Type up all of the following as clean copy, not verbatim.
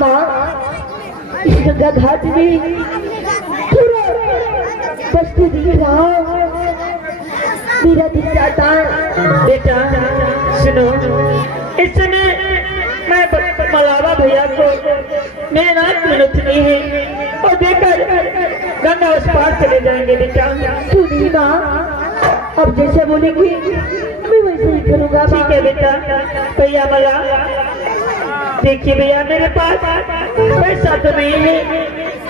माँ इस गंगा घाट में पूरा बस्ती दिख रहा मेरा दिल चाहता है। बेटा सुनो, इस समय मैं मलावा भैया को मेरे नाम नहीं है और देकर गंगा उस पार चले जाएंगे। बेटा तू नहीं माँ, अब जैसे बोलेगी मैं वैसे ही करूँगा। ठीक है बेटा। भैया मला, देखिए भैया मेरे पास पैसा तो नहीं है,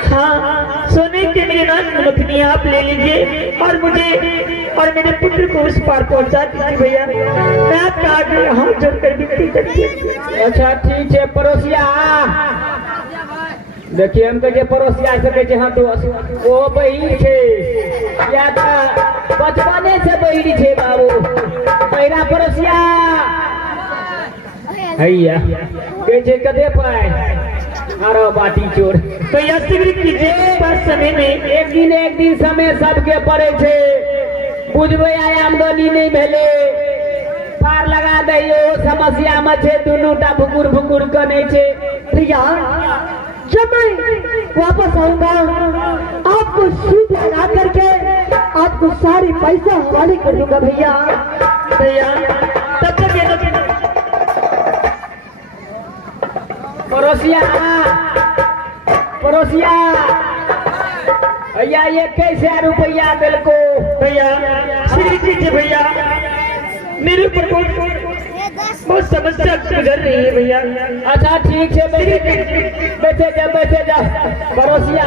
हाँ सोने के मेरे नाम नथनी आप ले लीजिए और मुझे और मेरे पुत्र को उस पार पहुंचा दीजिए भैया। मैं आपका आगे हाथ जोड़कर विनती करती हूँ। अच्छा ठीक है पड़ोसिया, देखिए हम कहे पड़ोसिया सके हाँ दोस्त वो बहिन छे या बचपने से बहिनी छे बाबू पहिरा पड़ोसिया हैया कहे कदे पाए अरे बाटी चोर तो यह शिविर कीजिए पास समय में एक दिन समय सबके पड़े छे बुझबे आमदनी नहीं भेले पार लगा दियो समस्या में छे दोनों टा भुकुर भुकुर कने छे। भैया जब मैं वापस आऊंगा आपको सूद लगा करके आपको सारी पैसा हवाले कर दूंगा भैया। भैया तब तक ये पड़ोसिया पड़ोसिया भैया ये कैसे रुपया बिल को भैया शिविर कीजिए भैया, मेरे ऊपर बहुत समस्या गुजर रही है भैया। अच्छा ठीक है बैठे जा पड़ोसिया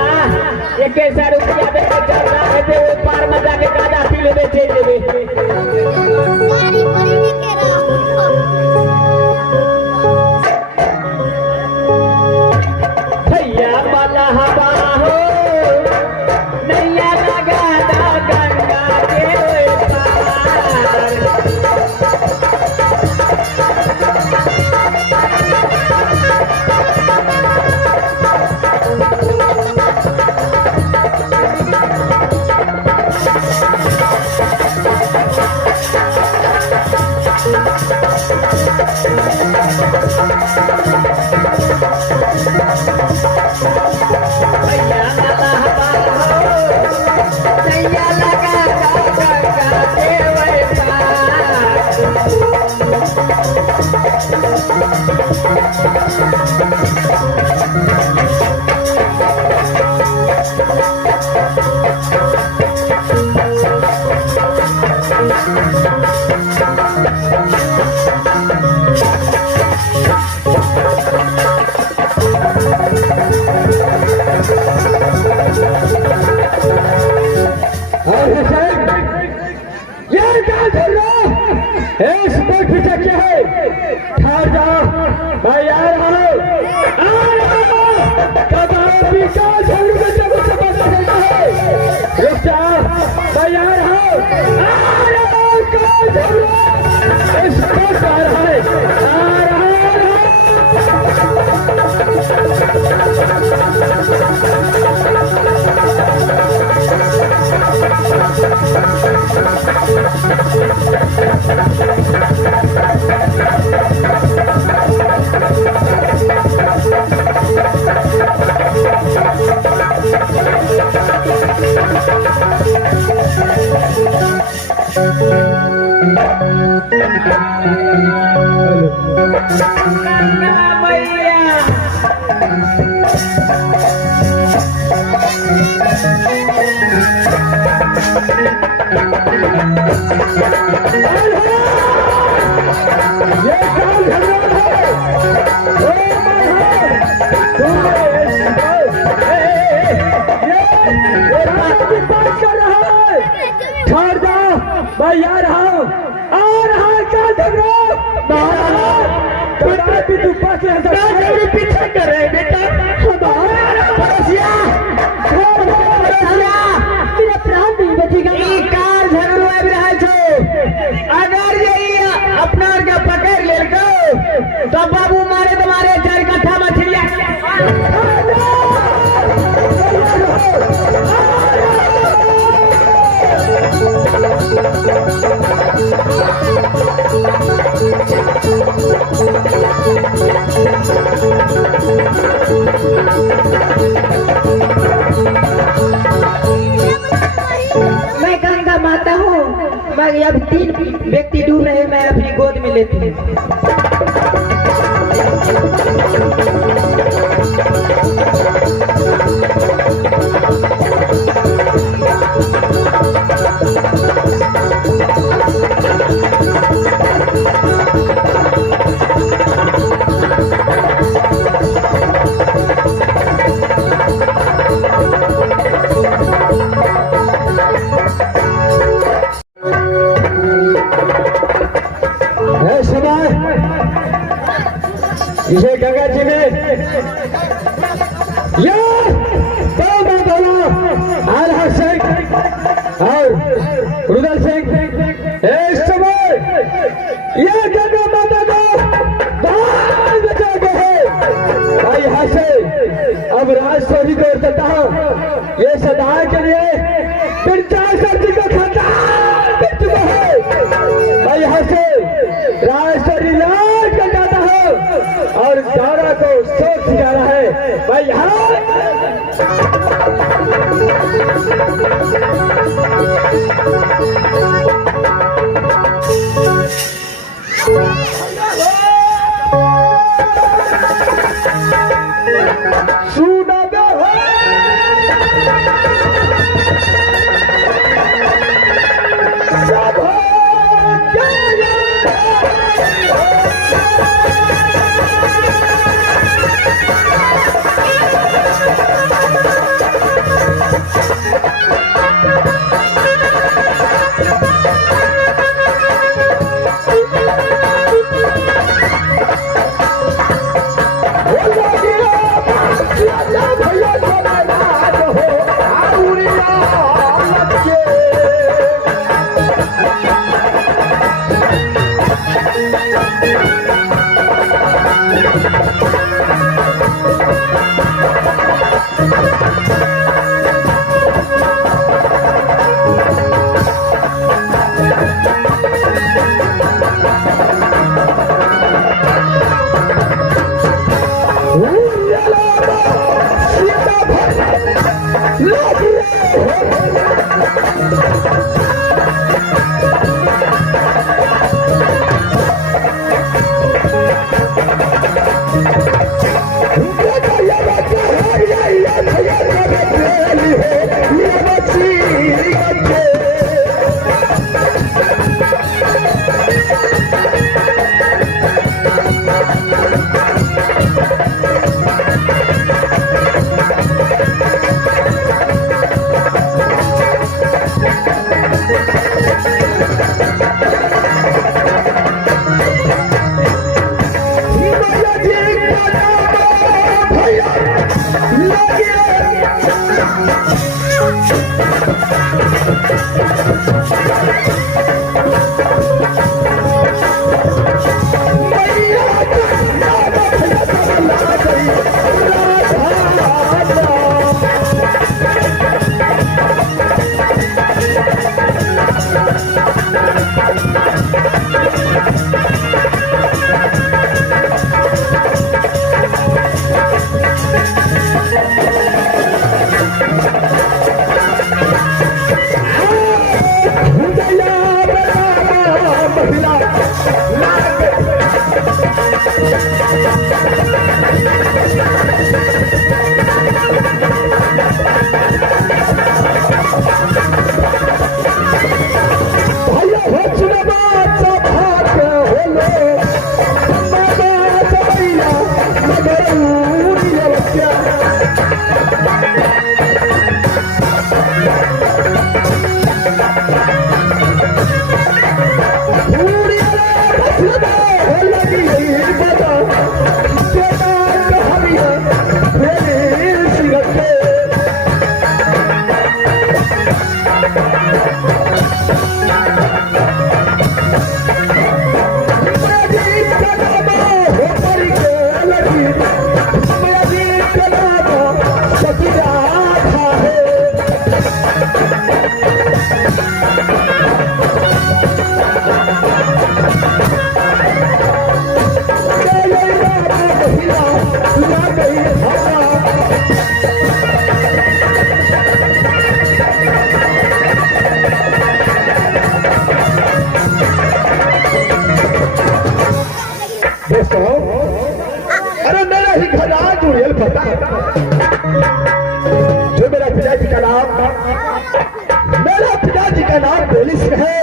ये कैसा रुपया दे चल रहा है वो पार में जाके गाजा पी ले बेचे भैया वाला हवा हो नैया लगा गंगा के पार पीछे कर रहे बेटा। मेरा प्राण नहीं बचेगा। अगर ये अपना के पकड़ ले तो बाबू मारे तुम्हारे 4 कट्ठा मछलियां लेती है। समय इसे गंगा जी में आल्हा सिंह और रुदल सिंह इस समय ये गंगा माता को बाल बचा गए भाई। यहाँ से अब राज सोरी को देता हूँ। ये सदा के लिए जी का खाता कर चुका है भाई। यहाँ से राजस्थानी लाज कर जाता है और दारा को सोच जा रहा है भाई। सुना दो अरे मेरा ही घर आज उड़ेल पता जो मेरा पिताजी का नाम पुलिस है,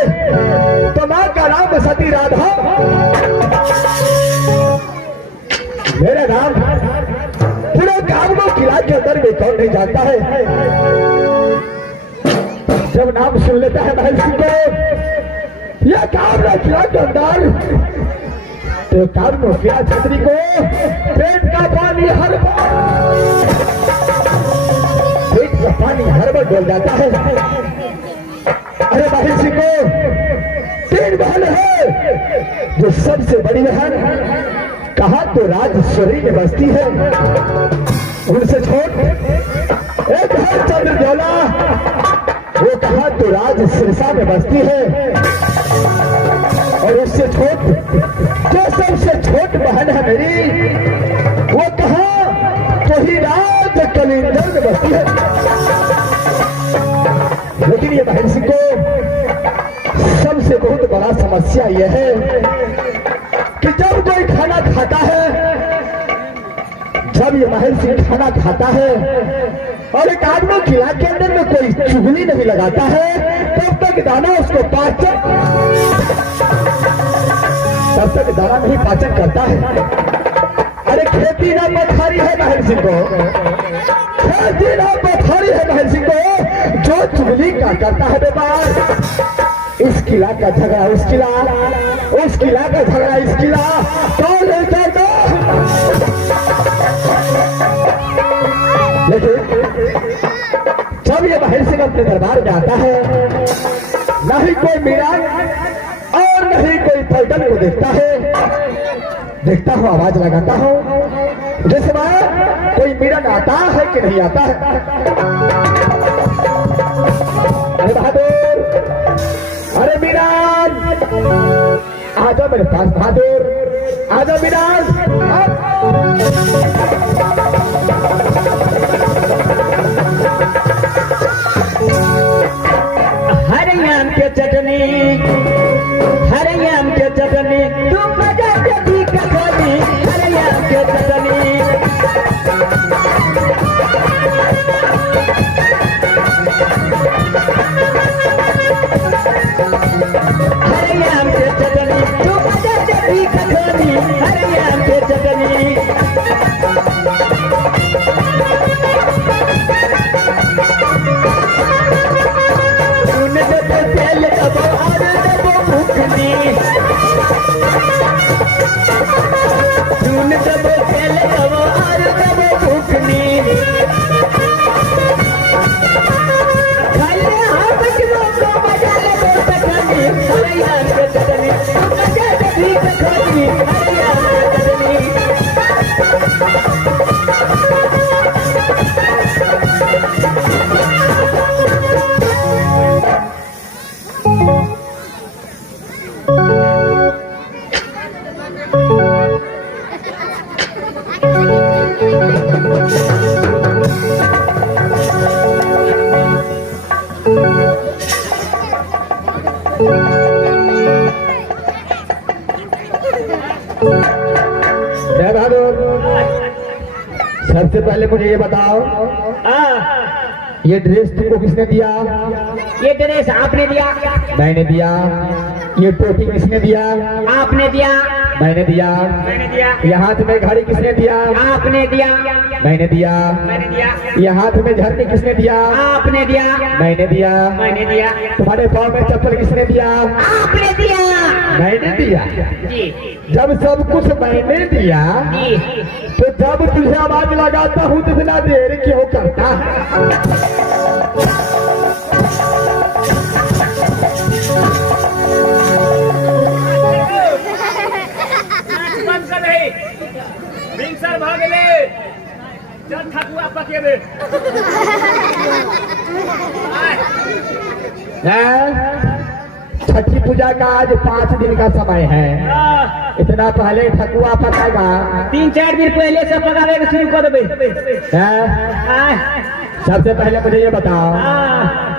तो माँ का नाम सती राधा। मेरा नाम पूरे गांव को किला के अंदर में कौन नहीं जानता है। जब नाम सुन लेता है महल सिंह को यह काम ना किला के अंदर, तो काम में किला छतरी को पेट का पानी हर बार डोल जाता है। अरे महल सिंह को 3 बहन है, जो सबसे बड़ी बहन कहा तो राजेश्वरी में बसती है, उनसे छोट एक है चंद्रजौला, वो कहा तो राज सिरसा में बसती है, और उससे छोट जो सबसे छोट बहन है मेरी, वो कहा तो ही राज कलिंदर में बसती है। लेकिन ये महल सिंह को सबसे बहुत बड़ा समस्या यह है कि जब कोई खाना खाता है, जब ये महल सिंह खाना खाता है और एक आदमी किला के अंदर में कोई चुगली नहीं लगाता है, तब तक दाना उसको नहीं पाचन करता है। अरे खेती ना पथारी है महल सिंह को, खेती ना पथारी है महल सिंह को, जो चुगली का करता है व्यापार, इस किला का झगड़ा उस किला, उस किला का झगड़ा इस किला, कौन लेता है? लेकिन जब ये महल सिंह अपने दरबार में आता है, नहीं कोई मीरा और नहीं कोई पलटन को देखता है, देखता हूँ आवाज लगाता हूँ, जैसे कोई मीरन आता है कि नहीं आता है। अरे बहादुर, अरे मीरान आजा मेरे पास, बहादुर आजा मीरान। हरियाम के चटनी, हरियाम के चटनी, तुम मजा भी कटनी, हरियाम के चटनी, हरियाम के चटनी, तुम मजा भी कटनी, हरियाम के चटनी। सबसे पहले मुझे ये बताओ, ये ड्रेस तुमको किसने दिया? ये ड्रेस आपने दिया, मैंने दिया। ये टोपी किसने दिया? आपने दिया, मैंने दिया। मैंने दिया। ये हाथ में घड़ी किसने दिया? आपने दिया, मैंने दिया। मैंने दिया। ये हाथ में झरनी किसने दिया? आपने दिया, मैंने दिया। मैंने दिया। तुम्हारे पाँव में चप्पल किसने दिया? आपने दिया, मैंने दिया। जी। जब सब कुछ मैंने दिया, जी। तो जब तुझे आवाज लगाता हूँ तो इतना देर क्यों करता है? सर भागले चल ठाकुआ पकेबे छठी पूजा का आज 5 दिन का समय है। इतना पहले ठकुआ पकाएगा? 3-4 दिन पहले से पकावे के शुरू कर देबे। सबसे पहले मुझे ये बताओ,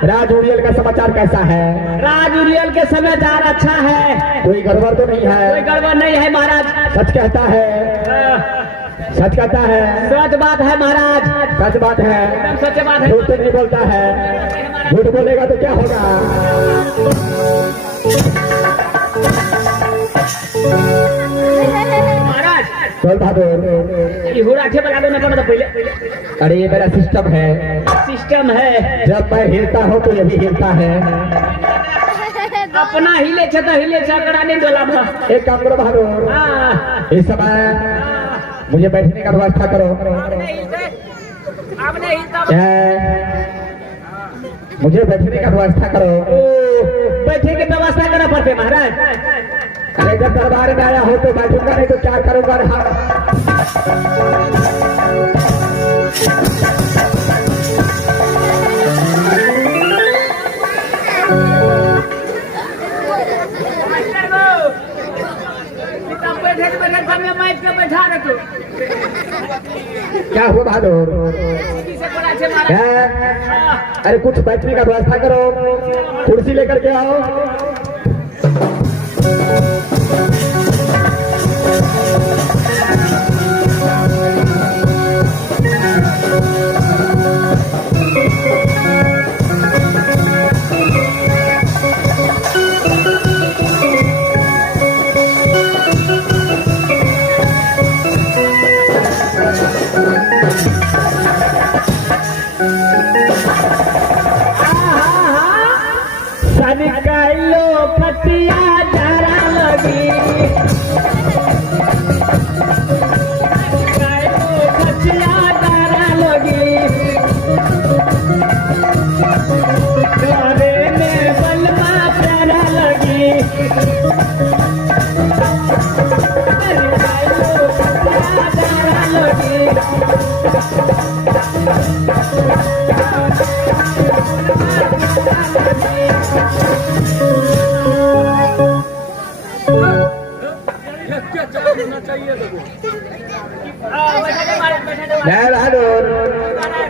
राज उड़ियल का समाचार कैसा है? राज उड़ियल के समाचार अच्छा है, कोई गड़बड़ तो नहीं है? कोई गड़बड़ नहीं है महाराज। सच कहता है? सच कहता है? सच बात है महाराज, सच बात है, एकदम सच बात है। झूठ तो नहीं बोलता है? झूठ बोलेगा तो क्या होगा? महाराज बोल बहादुर। ये हुराठे बना दो ना पहले। अरे ये मेरा सिस्टम है, सिस्टम है। जब मैं हिलता हूँ तो ये भी हिलता है। अपना हिले छे तो हिले छे, अगर नहीं डोला। एक काम करो बहादुर, इस समय मुझे बैठने का व्यवस्था करो। अब नहीं हिलता। मुझे बैठने का व्यवस्था करो। बैठने की व्यवस्था करना पड़ते महाराज। अरे जब दरबार में आया हो तो बैठूंगा, नहीं तो क्या करूंगा? बैठा रखो। क्या हुआ बहादुर? अरे कुछ बैठने का व्यवस्था करो, कुर्सी लेकर के आओ।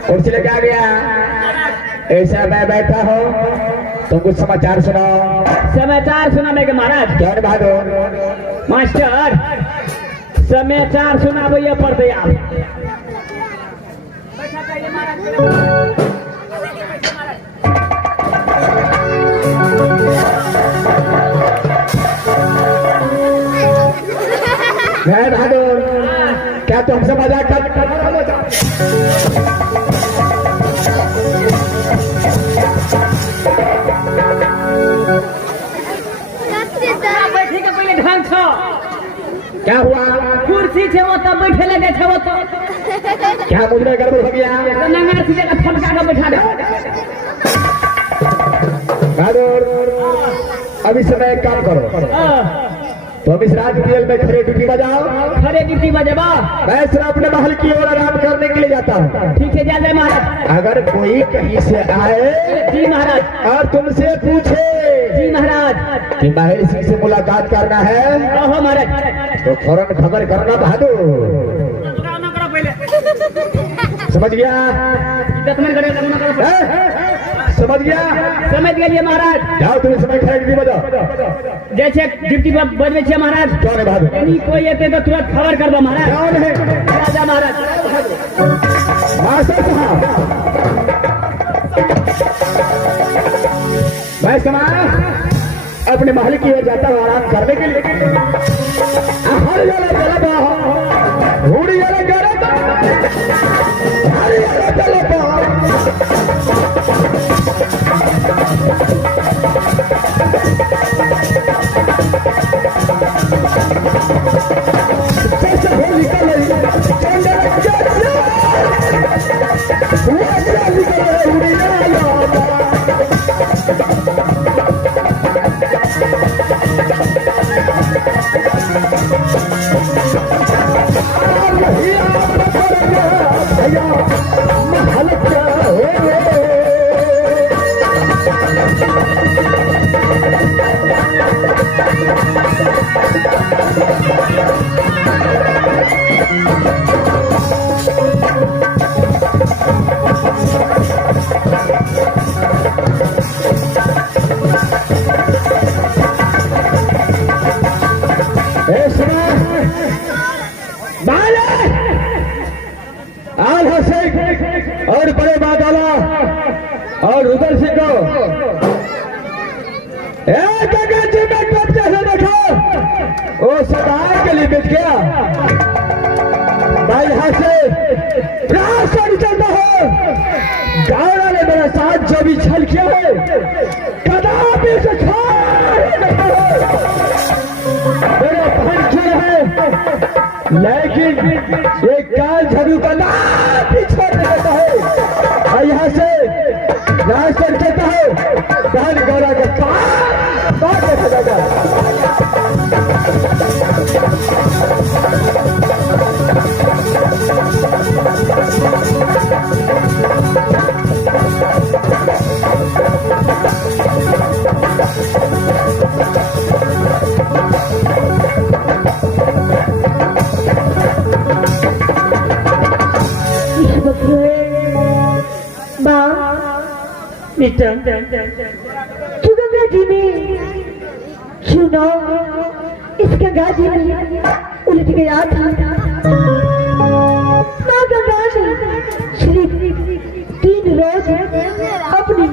कुर्सी लेके आ गया। ऐसा मैं बैठा हो तो कुछ समाचार सुनाओ। समाचार सुनाने के महाराज। क्या बहादुर? मास्टर समाचार सुना भैया पढ़ते आप। बहादुर क्या तुमसे मजाक कर? बैठे के पहले ढंग छो। क्या हुआ? कुर्सी छे वो तब बैठे लगे छे वो तो। क्या मुझे गड़बड़ हो गया? तो नंगा सीधे का फटका के बैठा दे। बहादुर अभी समय एक काम करो, तो अब इस राज उड़ियल में खड़े ड्यूटी बजाओ। खड़े ड्यूटी बजावा। मैं सिर्फ अपने महल की ओर आराम करने के लिए जाता हूँ। ठीक है, जा जाए महाराज। अगर कोई कहीं से आए जी महाराज और तुमसे पूछे जी महाराज कि माहिर सिंह से मुलाकात करना है ओहो महाराज तो फौरन खबर करना बहादुर। समझ गया? समझ गया? समझ गए महाराज। जाओ तुम समय खड़े ड्यूटी बजाओ। जैसे ड्यूटी पर बजबे छे महाराज। कौन है बहादुर? यानी कोई आते तो तुरंत खबर कर दो महाराज। कौन है? राजा महाराज। मास्टर साहब मैं समाज अपने महल की ओर जाता हूँ आराम करने के लिए। हर जगह चला घूड़ी जगह हर जगह चला आल्हा सिंह और बड़े बादला और रुदल सिंह को गगन जी में कब्जे से देखो, वो सदाए के लिए मिट गया। भाई यहाँ से रास्ता नहीं चलता हो, गावड़ा ने मेरे साथ जो भी छल किया है कदापि से मेरे बहन किए हैं, लेकिन ये काल झरू का नाम भी छोड़ देता है। और यहाँ से रास्ता चलता है, बहन गौरा का बात देखा जाएगा। बेटा तू गंगा जी में चुनो, इस गंगा जी में उलट गया था। माँ गंगा ने सिर्फ 3 रोज अपनी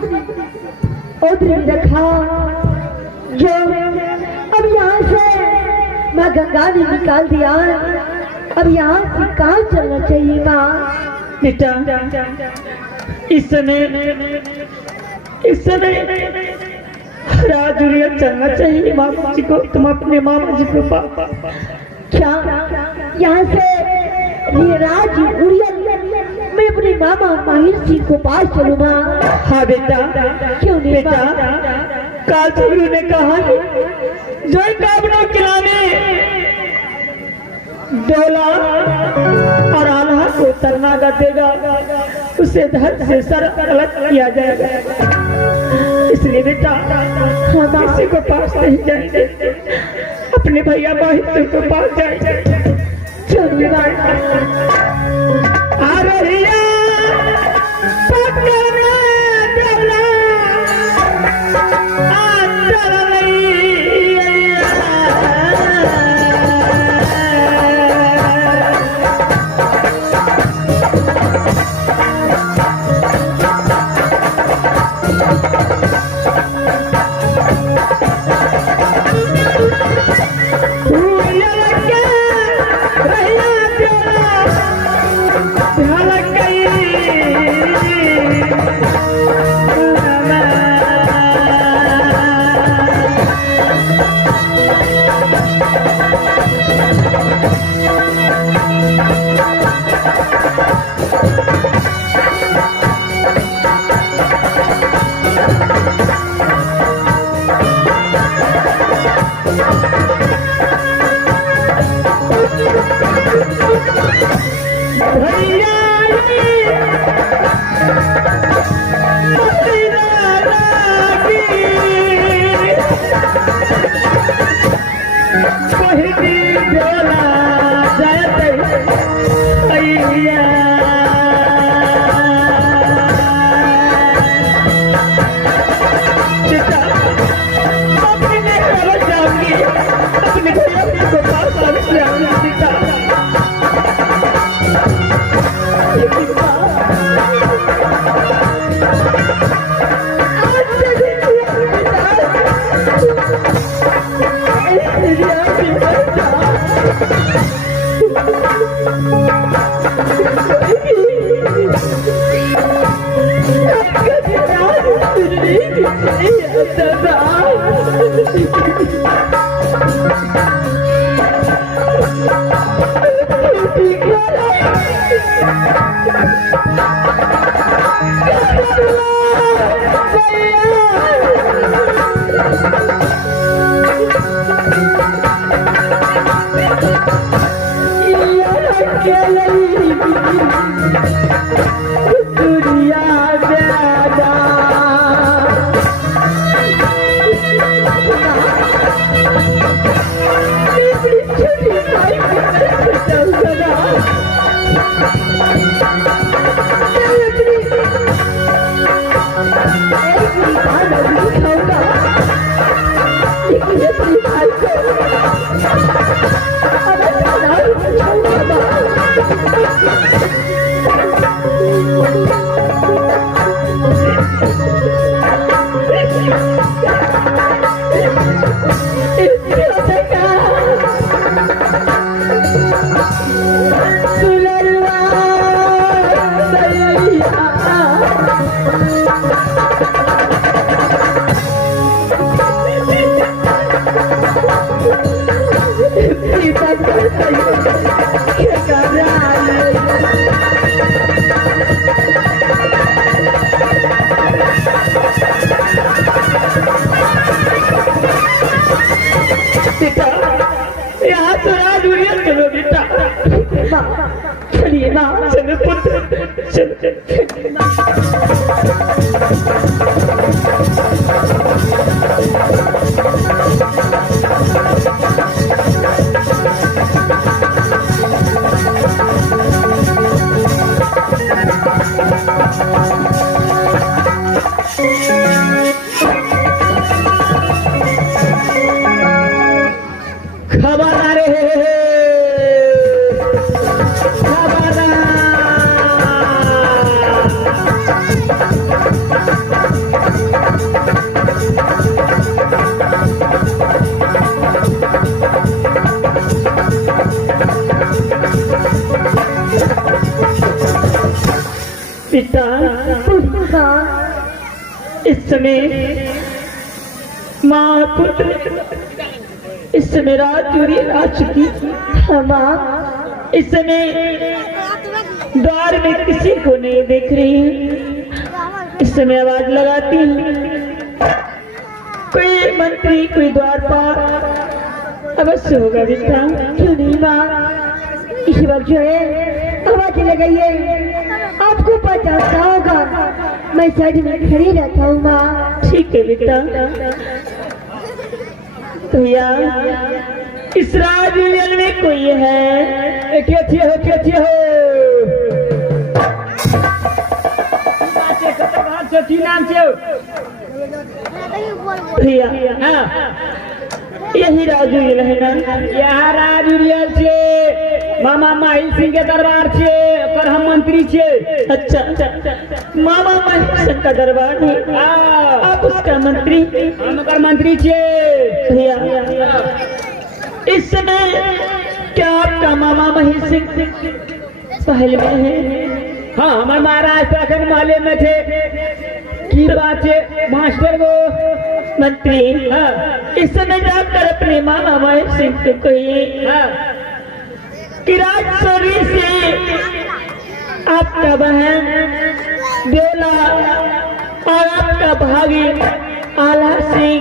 ओदरी में रखा, जो अब यहाँ से माँ गंगा ने निकाल दिया। अब यहाँ से कहाँ चलना चाहिए माँ? बेटा इस समय राजुरिया चलना चाहिए मामा जी को, तुम अपने मामा जी को पास। क्या यहाँ से राज उड़िया मैं अपने मामा माहिर सिंह को पास चलूँ माँ? हाँ बेटा, क्यों नहीं बेटा काल गुरु ने कहा जो काबरा किला में डोला और आल्हा को तरनागा देगा, उसे धड़ से सर अलग किया जाएगा। इसलिए बेटा किसी को पास नहीं जाएंगे, अपने भैया माहिर को पास जाएंगे। चलिए भाई को बेटा यहाँ तो राज दुनिया चलो बेटा चलिए माँ चलो पुत्र चलो खबरदार पिता इस समय माँ पुत्र इस समय रात चोरी आ चुकी माँ इस समय द्वार में किसी को नहीं देख रही इस समय आवाज लगाती कोई मंत्री कोई द्वार पर अवश्य होगा बेटा। क्यों नहीं माँ इस बार जो है आवाज लगाइए आपको पता होगा मैं साइड में खड़ी रहता हूँ माँ। ठीक है बेटा। भैया इस राजमहल में कोई है कैसे हो की नाम से भैया हाँ यही राजमहल है ना? यहाँ राजूरियल छे मामा माहिल सिंह के दरबार छे ओकर हम मंत्री छे। अच्छा मामा महेश का दरबार है आप उसका मंत्री? हम ओकर मंत्री छे। भैया इस समय क्या आपका मामा महेश सिंह पहल में है? हाँ हमारे महाराज तो अखन महले में थे की बात है मास्टर को मंत्री हाँ इस समय जाकर अपने मामा महेश सिंह को कहिए हाँ कि राजौरी से आपका बहन देवला और आपका भागी आला सिंह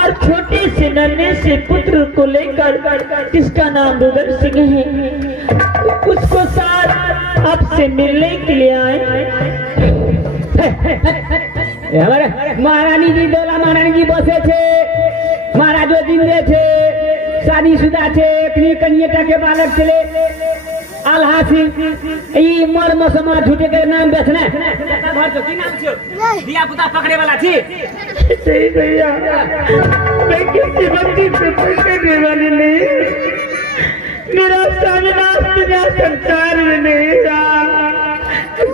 और छोटे से नन्हे से पुत्र को लेकर जिसका नाम रुद्र सिंह है उसको साथ आपसे मिलने के लिए आए। हमारे महारानी जी देवला महारानी जी बसे थे महाराजो जिंदे थे शादीशुदा थे कन्या के बालक चले आल्हा सिंह ई मर मसमा झूठे के नाम बेचना घर तो की नाम छो दिया पुता पकड़े वाला थी सही भैया मैं किसी बच्ची से पकड़ने वाली नहीं मेरा सामना मेरा संसार में नहीं रहा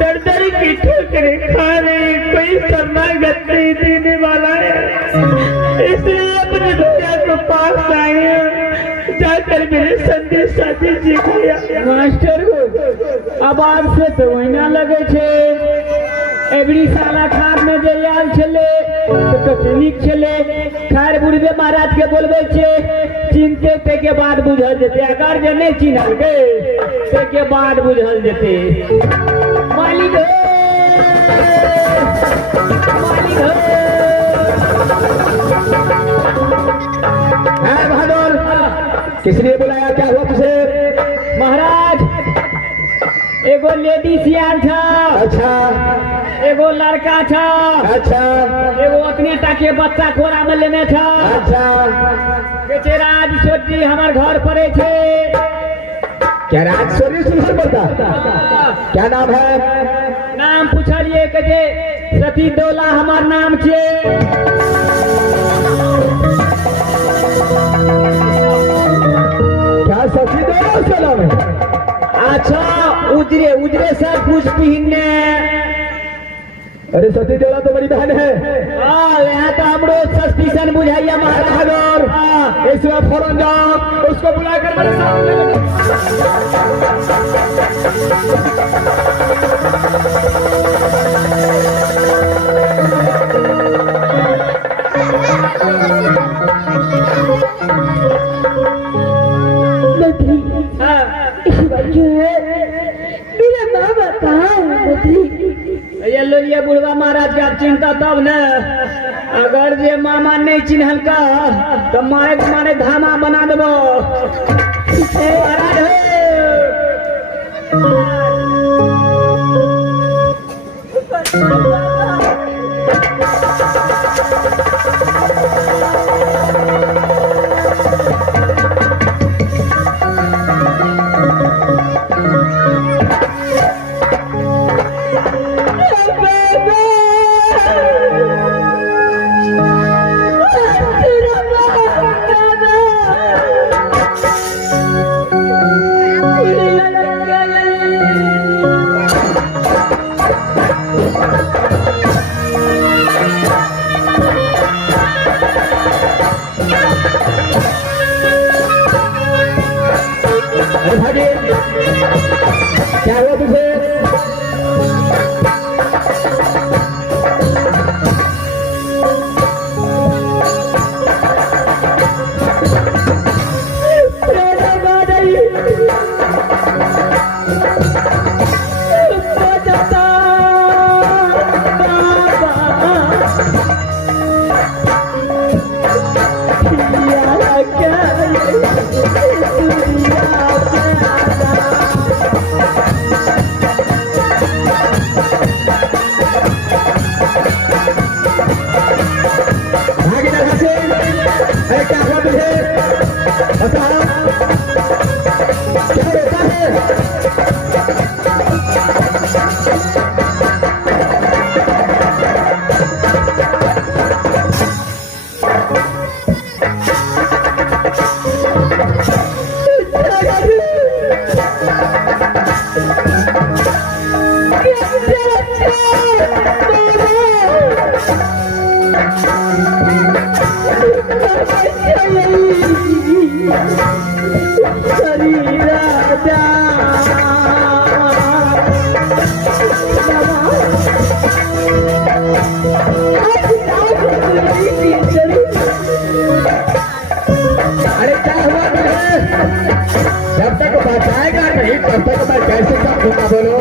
दर दर की ठोकरें खा रही कोई शरणागत नहीं देने वाला है इसलिए अपने भैया को पास आए जाकर मेरे संदेशा दीजिए भैया। मास्टर को अब आज से तो महीना लगे छे एवरी साला खाद में जे आल छले तो तकनीक छले खैर बुढ़बे महाराज के बोलबे छे चिनते ते के बाद बुझल जेते अगर जे नहीं चिन्हल के ते के बाद बुझल जेते मालिक हो मालिक हो है बहादुर किस लिए बुलाया क्या हुआ तुझे? महाराज एगो लेडीज यार था अच्छा एगो लड़का था अच्छा एगो उतने टाके बच्चा कोरा में लेने था अच्छा बेचारा छोटी हमारे घर पड़े थे क्या राजौरी से बोलता क्या नाम है? नाम पूछलिए के जे सती दौला हमार नाम छे क्या सची दौला से नाम है? अच्छा उजरे उजरे सब कुछ पहनने। अरे सती जोड़ा तो बड़ी बहन है। यहाँ तो हमरो सस्पिशन बुझाइया महाराज। इसमें फौरन जाओ उसको बुलाकर मेरे सामने। बद्री हाँ, इस बार जो है मेरा मामा कहाँ है बद्री? ये लो ये बुढ़वा महाराज का चिंता तब न। अगर जे मामा नहीं चिन्हल का तो मारे मारे धामा बना देबो। महाराज हो। अरे भागे क्या हुआ तुझे? भागे यहाँ से। अरे क्या हुआ तुझे? बताओ क्या होता है? अरे क्या हुआ तुझे? जब तक बचाएगा नहीं तब तक मैं कैसे समझूंगा बोलो?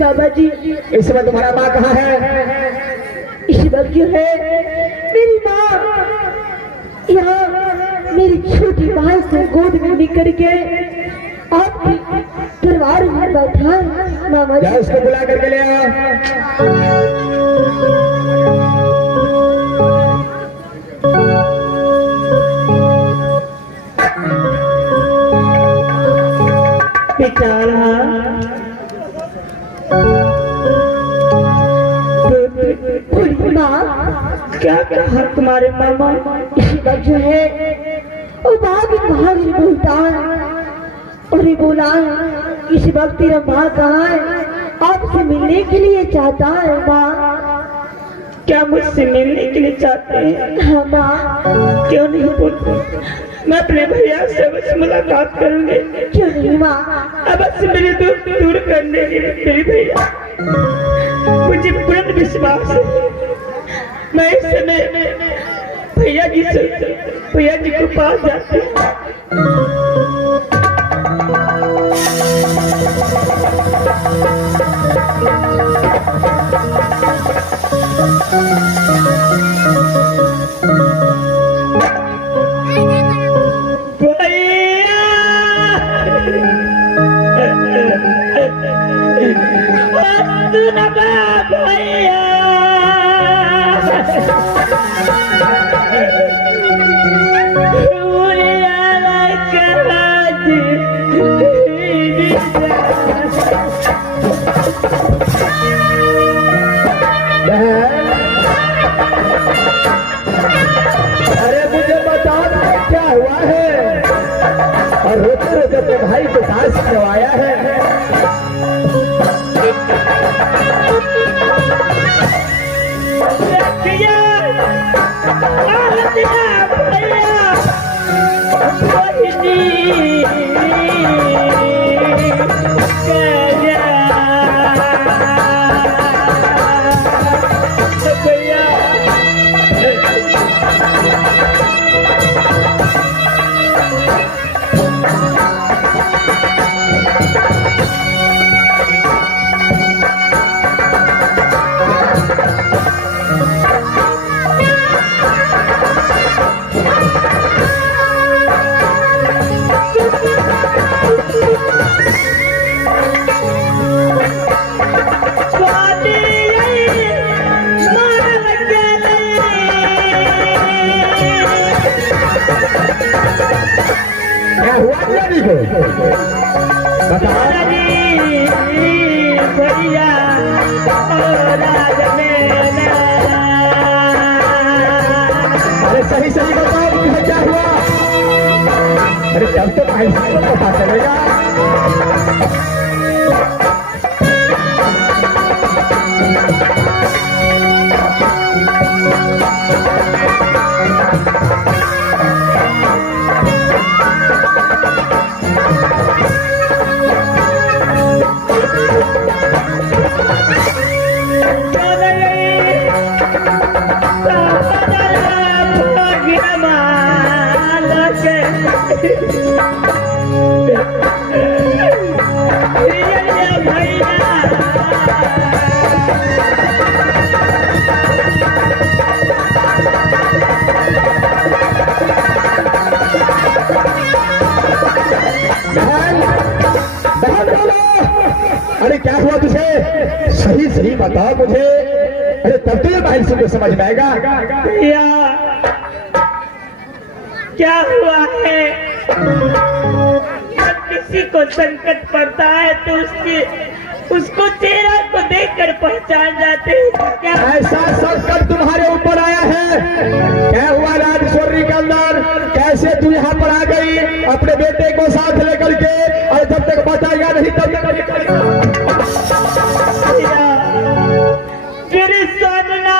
बाबा जी इस समय तुम्हारा माँ कहाँ है? इस वक्त जो है मेरी माँ यहाँ मेरी छोटी भाई को गोद में लेकर के आपकी दरबार में बैठा है। मामा जा जी उसको बुला करके ले आओ। बेचारा बूढ़ी माँ क्या कहा तुम्हारे मामा? इसी वक्त जो है वो बाग बाहर से बोलता है और ये बोला इस वक्त तेरा माँ कहाँ है? आपसे मिलने के लिए चाहता है माँ। क्या मुझसे मिलने के लिए चाहते हैं? हाँ माँ। क्यों नहीं बोलते? मैं अपने भैया से बस मुलाकात करूंगी। क्यों नहीं माँ? अब बस मेरे दुख दूर करने के लिए मेरे भैया, मुझे पूर्ण विश्वास है मैं इस समय भैया जी को पास जाती हूँ। अरे मुझे बताओ ना क्या हुआ है, और रोते रोते अपने भाई को पास करवाया है। क्या हुआ रानी को बताओ। भैया अरे सही सही बताओ मुझे क्या हुआ। अरे तब तो भाई साहब को पता चलेगा। अरे क्या हुआ तुझे, सही सही बताओ मुझे। अरे तब तो ये भाई को समझ में आएगा। भैया क्या हुआ है, जब किसी को संकट पड़ता है तो उसको चेहरा को देखकर पहचान जाते हैं। क्या ऐसा संकट तुम्हारे ऊपर आया है? क्या हुआ राजस्वरी के अंदर, कैसे तू यहाँ पर आ गई अपने बेटे को साथ लेकर के, और जब तक बताएगा नहीं तब तक मेरे सामना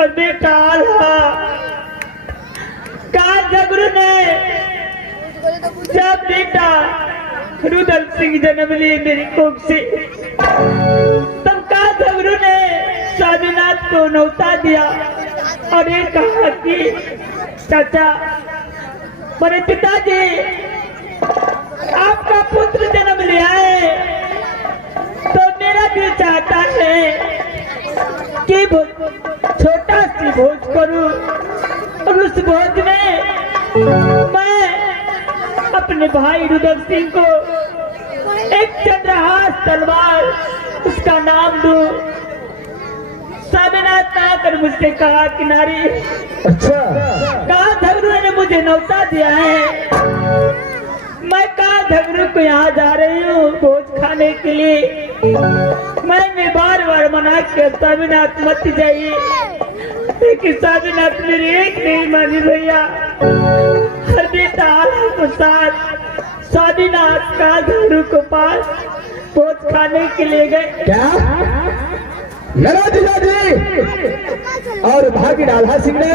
और बेटा काल झगड़ू ने जब बेटा रुदल सिंह जन्म लिए मेरी कोख से, तब काल झगड़ू ने स्वामीनाथ को न्योता दिया और ये कहा कि चाचा मेरे पिताजी आपका पुत्र जन्म लिया है, तो मेरा दिल चाहता है कि छोटा सी भोज करूं और उस भोज में मैं अपने भाई रुदल सिंह को एक चंद्रहास तलवार उसका नाम दूं। स्वामीनाथ ने आकर मुझसे कहा किनारी, अच्छा कहा झगड़ू ने मुझे न्योता दिया है, मैं कहा झगड़ू को यहाँ जा रही हूँ भोज खाने के लिए। मैंने बार बार मना किया स्वामीनाथ मत जाइए, लेकिन स्वामीनाथ मेरी एक नहीं मानी भैया। हर बेटा को साथ स्वामीनाथ का झगड़ू को पास भोज खाने के लिए गए। क्या मेरा जीजाजी और भागी राधा सिंह ने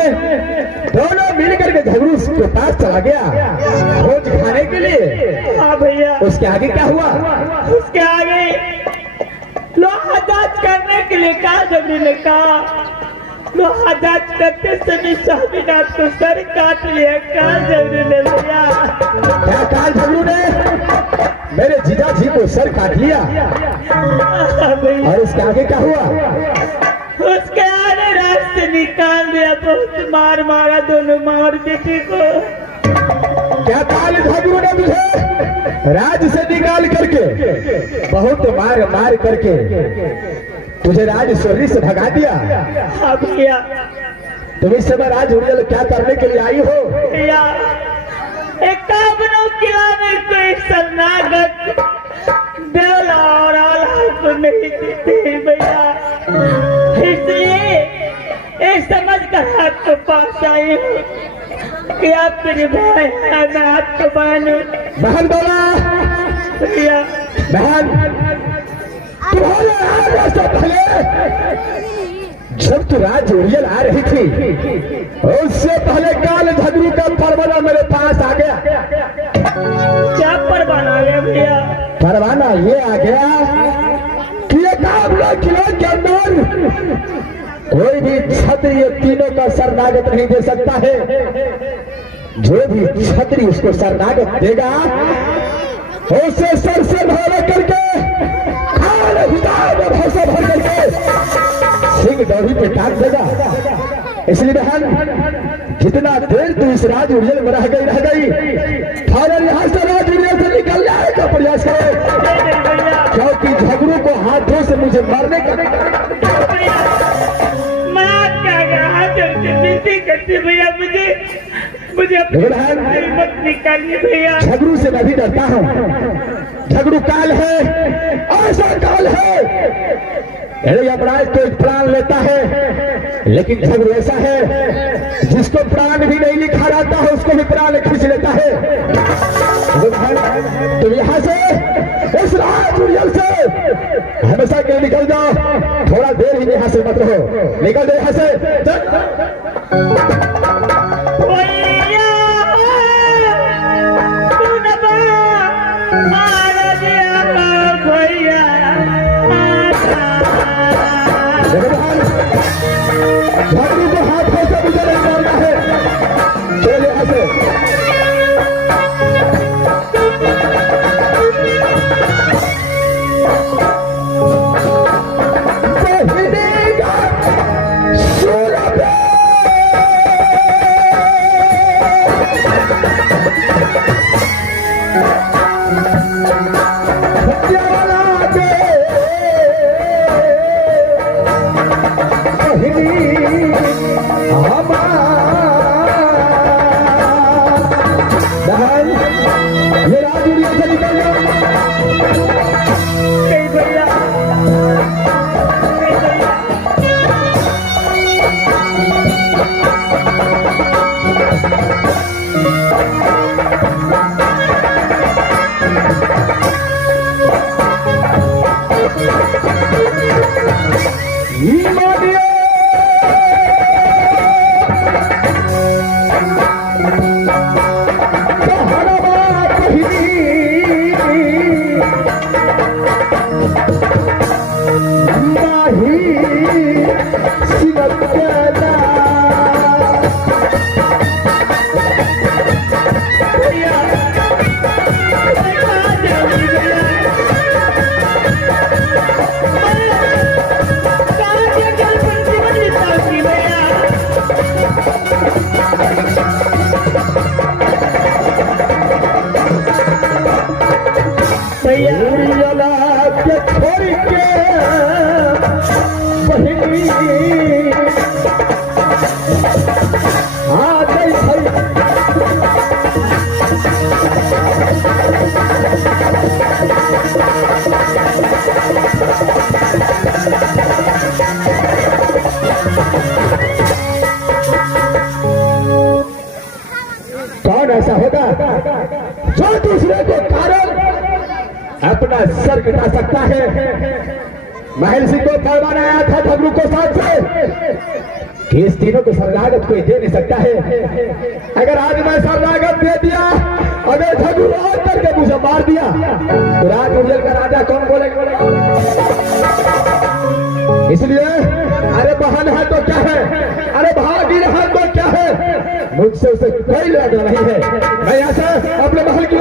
दोनों मिलकर के झगड़ू के पास चला गया भोज खाने के लिए? हाँ भैया। उसके आगे क्या हुआ? उसके आगे लोहा जांच करने के लिए कहा झगड़ू ने कहा, लोहा जांच करते समय स्वामीनाथ को सर काट लिया। काल झगड़ू ने भैया। क्या काल झगड़ू ने मेरे जीजा जी को सर काट लिया? और उसके आगे क्या हुआ? उसके बहुत मार मारा दोनों माँ और बेटी को। क्या काल झगड़ू ने तुझे राज से निकाल करके बहुत मार मार करके तुझे राजस्वरी से भगा दिया? हाँ भैया। तुम इस समय राज उड़ियल क्या करने के लिए आई हो? भैया एक काबनों किला में कोई शरणागत बेला और औलाद को नहीं देते भैया, इसलिए ये समझ कर आपको पास आई हूँ कि आप मेरे भाई हैं, मैं आपको बहन हूँ। बहन बोला भैया बहन, तुम्हारे आने से पहले जब तू राज उड़ियल आ रही थी उससे पहले काल झगड़ू का परवाना मेरे पास आ गया। क्या परवाना आ गया भैया? परवाना ये आ गया कि ये काबला किला के अंदर कोई भी क्षत्रिय तीनों का शरणागत नहीं दे सकता है। जो भी क्षत्रिय उसको शरणागत देगा उसे सर से भाला करके खाने में भैंसा भर करके सिंह डोरी पे टांग देगा। इसलिए बहन जितना देर तू इस राज उड़ियल में रह गई फादर यहाँ से राज उड़ियल से निकल जाने का प्रयास करे, क्योंकि झगड़ू को हाथों से मुझे मारने का भैया मुझे मत निकालिए भैया। झगड़ू से मैं भी डरता हूँ। झगड़ू काल है, ऐसा काल है अपराध तो प्राण लेता है, लेकिन झगड़ू ऐसा है जिसको प्राण भी नहीं लिखा रहता है उसको भी प्राण खींच लेता है। तुम यहाँ से इस राज उड़ियल से हमेशा के निकल जाओ, थोड़ा देर ही यहाँ से मत रहो, निकल जाओ यहाँ से। झगड़ू को हाथों से मुझे नहीं मारना है, चले यहाँ से। कौन ऐसा होगा जो दूसरे को कारण अपना सर कटा सकता है? महल सिंह को फरमान आया था झगड़ू को साथ से कि इस तीनों को शरणागत कोई दे नहीं सकता है। अगर आज मैं शरणागत दे दिया, अगर झगड़ू और करके मुझे मार दिया तो राज उड़ियल का राजा कौन बोलेगा? इसलिए अरे बहन है तो क्या है, अरे भागी है तो क्या है, मुझसे उसे कोई लड़ना नहीं है। मैं यहाँ से अपने महल की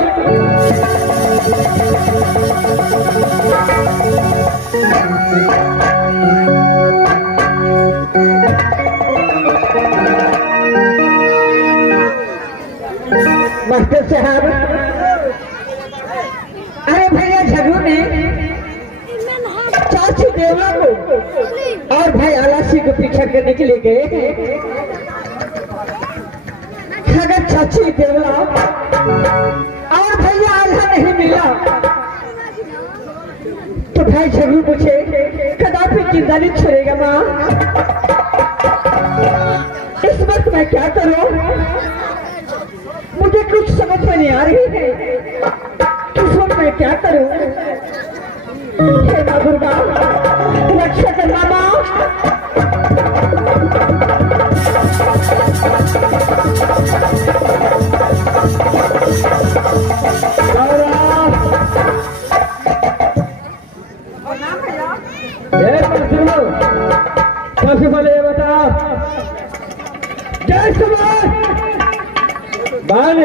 को और भाई आला सिंह को पीछा करने के लिए गए। अगर चाची देवला और भैया आल्हा नहीं मिला तो भाई जरूर पूछे कदापि जिंदा नहीं छोड़ेगा माँ। इस वक्त मैं क्या करूं, मुझे कुछ समझ में नहीं आ रही है। इस वक्त मैं क्या करूं? हे माँ दुर्गा रक्षा करना माँ। सबसे पहले ये बता, जय सुभाष बानी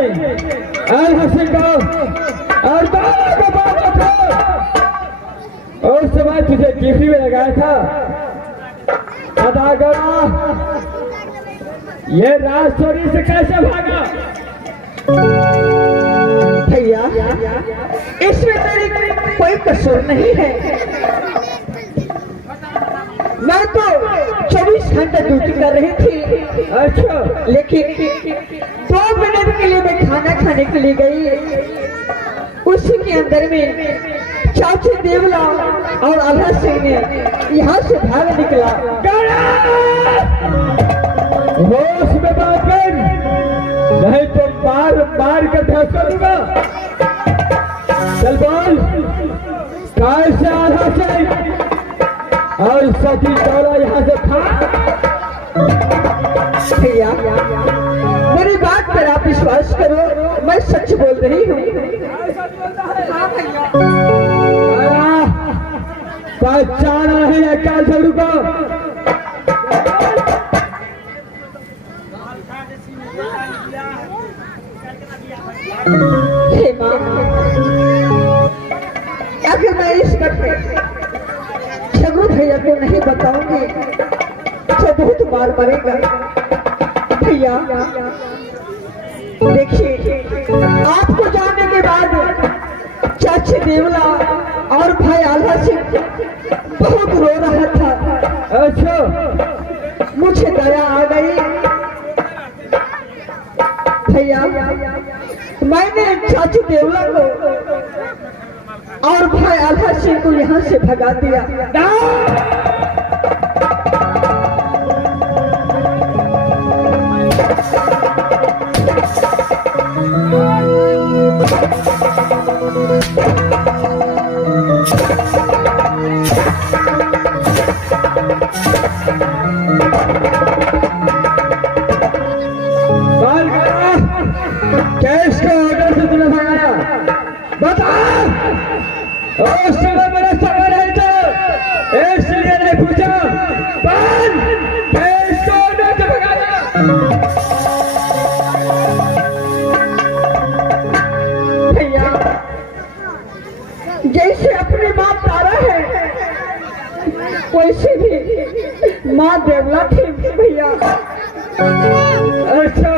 आल्हा सिंह को और बाबा को बाबा को और समय तुझे ड्यूटी में लगाया था। अदा करा ये राज चोरी से कैसे भागा? भैया इसमें तेरी कोई कसूर नहीं है। मैं तो 24 घंटे ड्यूटी कर रही थी। अच्छा, लेकिन 2 मिनट के लिए मैं खाना खाने के लिए गई। उसी के अंदर में चाची देवला और आल्हा सिंह ने यहाँ से भाग निकला। होश में बात कर, नहीं तो मार कर धक्का दूंगा। चल बोल, कैसे आल्हा सिंह और सती चौरा यहाँ से खा? भैया मेरी बात पर आप विश्वास करो, मैं सच बोल रही हूँ। पहचाना है या क्या जरूर का? हे माँ, अगर मैं इस वक्त झगड़ू भैया को नहीं बताऊंगी तो बहुत मार मरेगा। भैया देखिए, आपको जानने के बाद चाची देवला और भाई आल्हा सिंह बहुत रो रहा था। अच्छा, मुझे दया आ गई। भैया मैंने चाची देवला को और भाई आल्हा सिंह को यहाँ से भगा दिया। कैश का ऑर्डर से तुमने भगाया? बता। उस समय मेरा समय नहीं था, इसलिए नहीं पूछा। कैश का ऑर्डर से भगाया? भैया जैसे अपनी माँ तारा है वैसे भी माँ देवला थी। भैया अच्छा,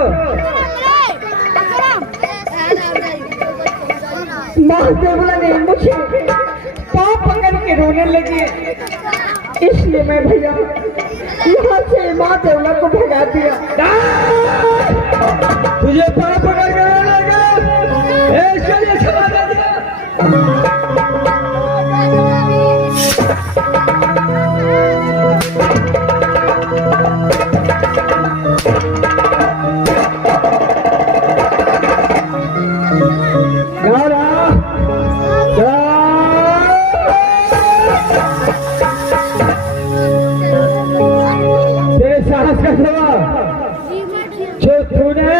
माँ देवला ने मुझे पाँव पकड़ के रोने लगी, इसलिए मैं भैया यहाँ से माँ देवला को भगा दिया। तुझे पाँव पकड़ के रोने लगा, इसके लिए क्षमा दे दिया। जो तूने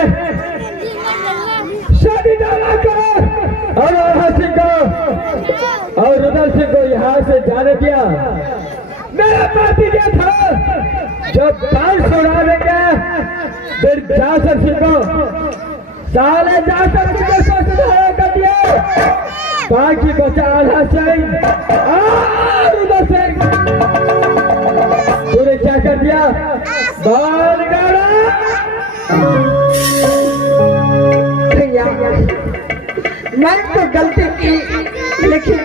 शादी डाला कर और आल्हा सिंह को और रुदल सिंह को यहाँ से जाने दिया। मेरा पार्टी क्या था, जब 500 उड़ा देंगे फिर जासर सिंह को साले जासर सिंह को सुधारा कर दिया, बाकी बचा आल्हा सिंह और रुदल सिंह। तूने क्या कर दिया? बाल गाड़ा। भैया मैं तो गलती की, लेकिन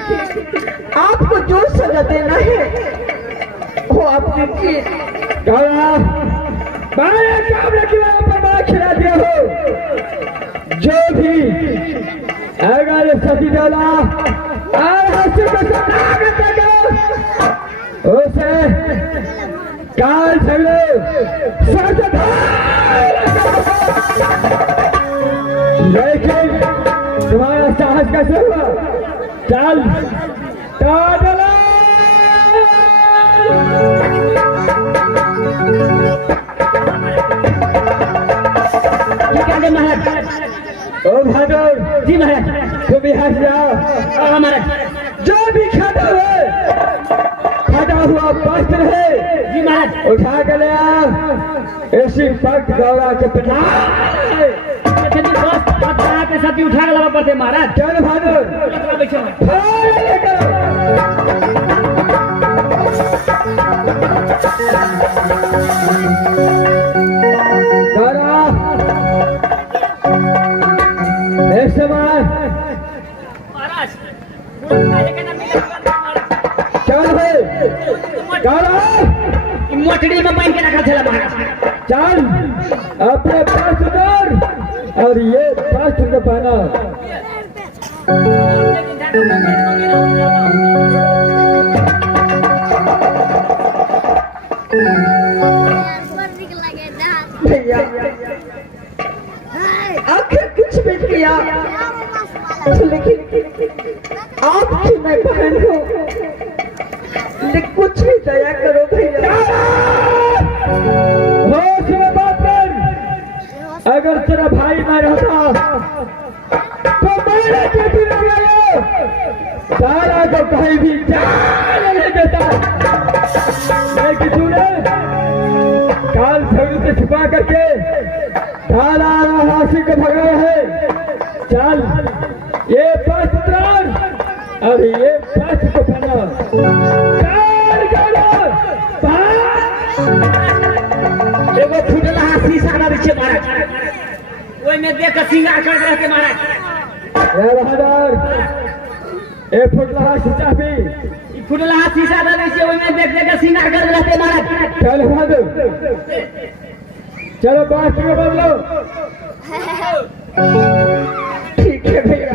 आपको जो सजा देना है वो अपने की काला मैंने कामरे की वजह पर बड़ा खिला दिया हो। जो भी अगर सती डोला और हासिल को सामने देगा उसे काल झगड़े लेकिन तुम्हारा साहस कैसे हुआ? चल डोला महाराज। ओ भादुर जी महाराज। तुम यहाँ से जाओ। महाराज। जो भी खाता हुआ वस्त्र है जी महाराज। उठा कर ले आओ। ऐसी पग गौरा के पिता के साथ उठा के लाना पड़ते महाराज। चल भादुर चल भाई मोटड़ी में बांध के रखा था महाराज। चल अपने पास उतर और ये पास को पहना। भैया आखिर कुछ भी किया लेकिन आपकी मैं बहन हूँ, लेकिन कुछ भी दया करो भैया। होश में बात कर। अगर तेरा भाई मैं रहता तो मेरे के बिना सारा को कहीं भी जाने नहीं देता। लेकिन तूने काल झगड़े से छुपा करके काला हाथी को भगाया है। चल ये पत्र और ये पत्र को पहना। एगो फुटला हाथी सारा बिछे महाराज। ओई में देख सिंगार कर रहते महाराज। ए बहादुर ए फुटला हाथी चाबी फुटला हाथी सारा बिछे ओई में देख सिंगार कर रहते महाराज। चल बहादुर चलो बात में बदलो। ठीक है भैया।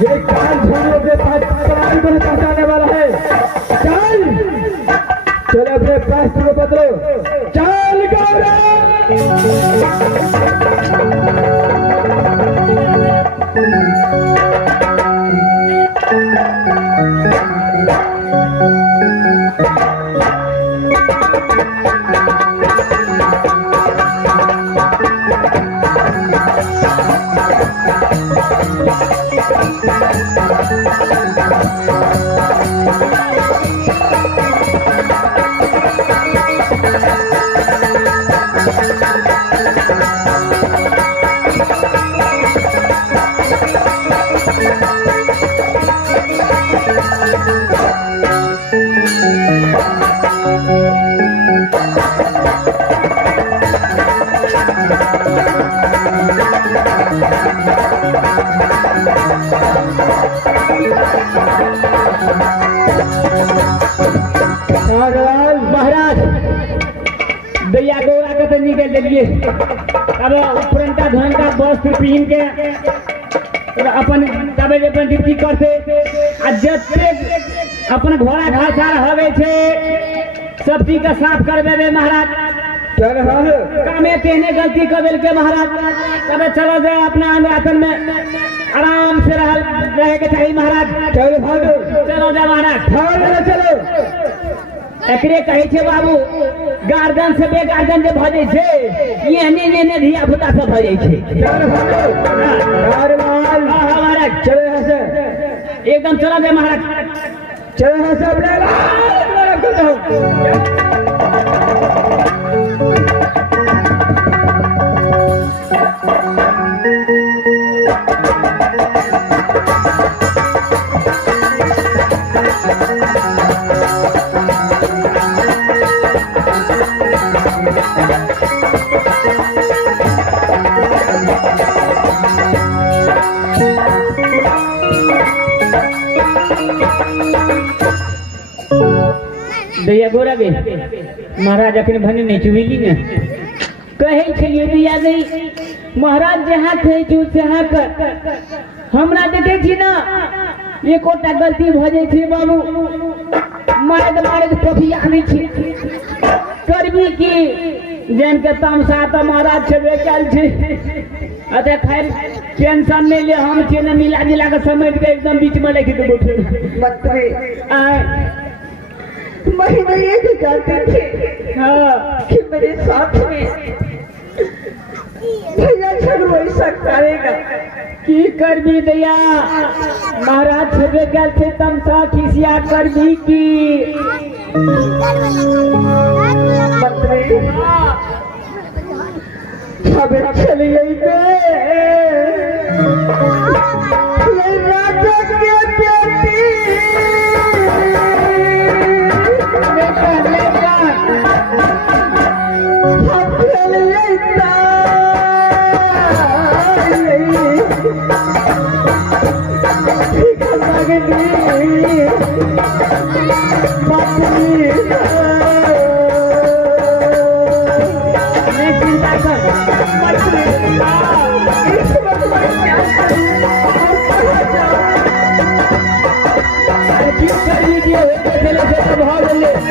ये काल झोड़ों के पास पराई में पहुंचाने वाला है। चल चल अपने पास को बदलो। चल महाराज दैया गौरा के तो निकल दिलिए। अब पुरनका धन का वस्त्र पहन के अपन तबे अपन ड्यूटी करते आ जते अपन घोड़ा घास हवे छे सब चीज का साफ कर देवे महाराज। कामे तेने गलती कर दिल के महाराज। तबे चलो जाए अपना अंदर में आराम से रहे के चाहिए महाराज। चलो जाए महाराज। चलो एकरे कहे छे बाबू गार्डन से बे गार्डन जे भजे छे ये ने धिया पुता सब भजे छे। महाराज चलो यहाँ से एकदम चला दे महाराज। चलो यहाँ से अपने दैया गोरा गे महाराज अपने भने नहीं चुविली ने कहे छलिए दैया नहीं महाराज जहाँ कहे छु तहाँ कर हमरा देखे छी ना एकोटा गलती भ जाय छै बाबू मारद कभी आनी छी करबी की जन के तमसा त महाराज छबे कल छै अते खैर टेंशन नहीं ले हम छे न मिला जिला के समेट के एकदम बीच में लेके देबो मंत्री महीने ये जो जानते थे हां कि मेरे साथ में भैया झगड़ो ऐसा करेगा की करबी दैया महाराज छबे कल छै तमसा खिसिया करबी की मंत्री हमें चलिए राजा के बेटी हम चलिए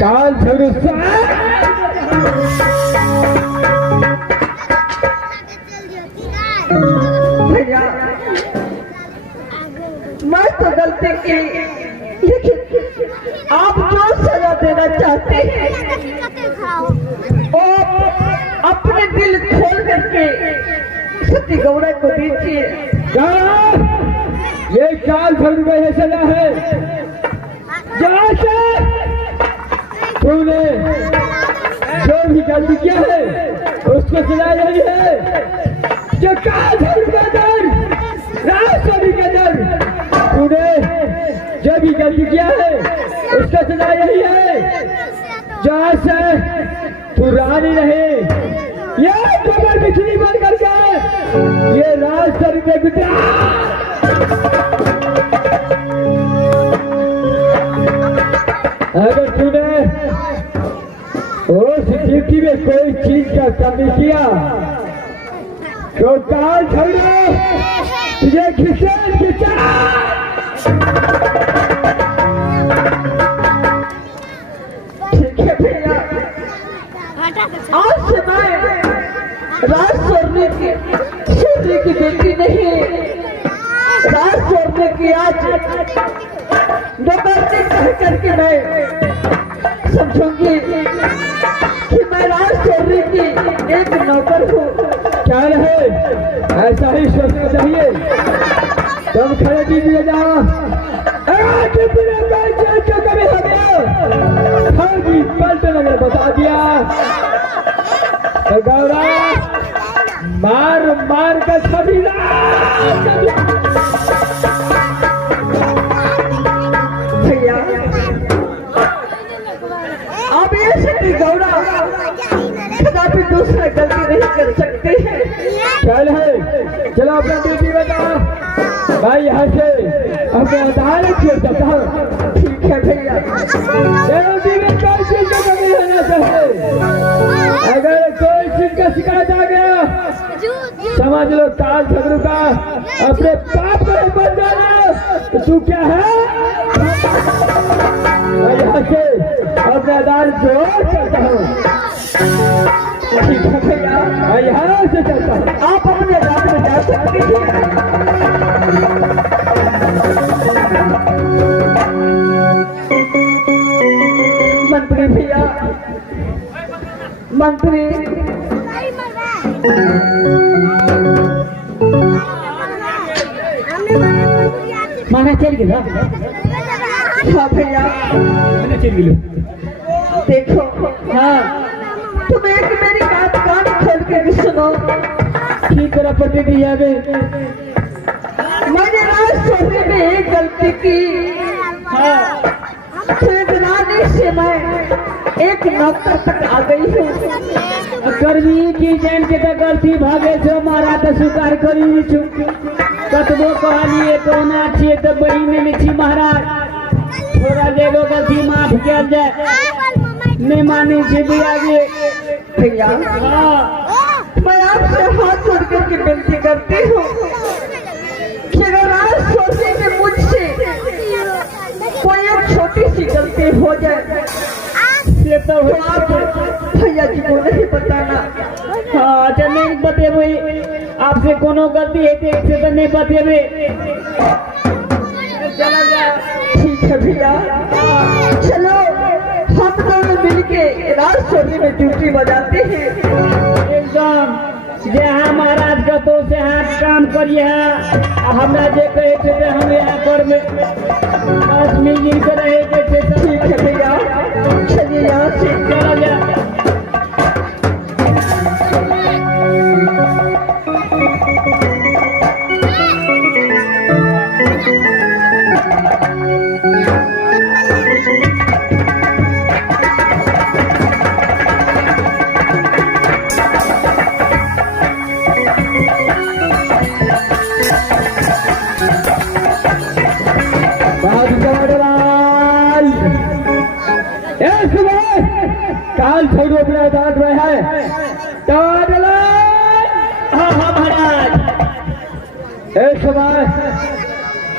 चाल भैया मैं तो गलती की लेकिन आप जो सजा देना चाहते हैं वो अपने दिल खोल करके सती गौरा को दीजिए। ये चाल है सजा है जहाँ से तूने जो भी गलती किया है उसको सजा यही है जो काल गलती किया है उसका सजा यही है, जहाँ से तू रानी रहे, ये कमर बिछली बन करके ये राज सर पे बिता। अगर तूने उस ड्यूटी में कोई चीज का कमी किया तो काल छोड़ो तुझे खिंचा खिंचा। ठीक है भैया, आज से मैं राज सोने की बेटी नहीं, राज सोने की आज नौकरी कह करके मैं समझूंगी कि मैं राज सोने की एक नौकर हूँ। क्या रहे ऐसा ही सोचना चाहिए। तुम खड़े दीजिए जाओ, कभी हमें पलटन अगर बता दिया तो गौरव मार मार कर सभी भैया आप ये शक्ति गौरव कदापि दूसरा गलती नहीं कर सकते हैं। चल है, चलो अपना ड्यूटी बताओ भाई, यहाँ से अपने अदालत की सकता हूँ। ठीक है भैया, ड्यूटी में कोई चीज का कमी होना चाहिए। अगर कोई चीज का शिकायत आ गया समझ लो काल झगड़ू का अपने पाप को बन जाना। तो तू क्या है, मैं यहाँ से अपने अदालत जोर करता हूँ। ठीक है भैया, मैं यहाँ से चलता हूँ। आप अपने रात में जा सकते हैं। मंत्री भैया, मंत्री माना चल गया। हाँ भैया, मैंने चल गिलो। देखो हाँ तुम एक मेरी बात कान खोल के भी सुनो। ठीक तरह प्रतिक्रिया में मैंने राज सोने में एक गलती की। हाँ रानी से मैं एक नौकर तक आ गई हूँ। गर्मी की जैन के तो गलती भागे छो मारा तो स्वीकार करी छु कतबो कहलिए तो ना छिए तो बहिन में छी महाराज थोड़ा देगो गलती माफ किया जाए नहीं मानी छी भैया जी। भैया हाँ मैं आपसे हाथ जोड़ करके विनती करती हूँ कि अगर राज सोने में मुझसे कोई एक छोटी सी गलती हो जाए ये तो तो आप भैया जी को नहीं बताना। हाँ अच्छा नहीं बतेबे आपसे कोनो गलती है तो से तो नहीं बतेबे। चला जा ठीक है भैया, चलो हम दोनों मिलके राज सोने में ड्यूटी बजाते हैं। एकदम जहाँ महाराज का तो से हाथ काम करिए हमरा जे कहे थे हम यहाँ पर में बस मिलजुल कर रहे थे। ठीक है भैया, चलिए यहाँ से चला जा। काल छोड़ो अपना दांत में है हाँ हाँ महाराज एक समय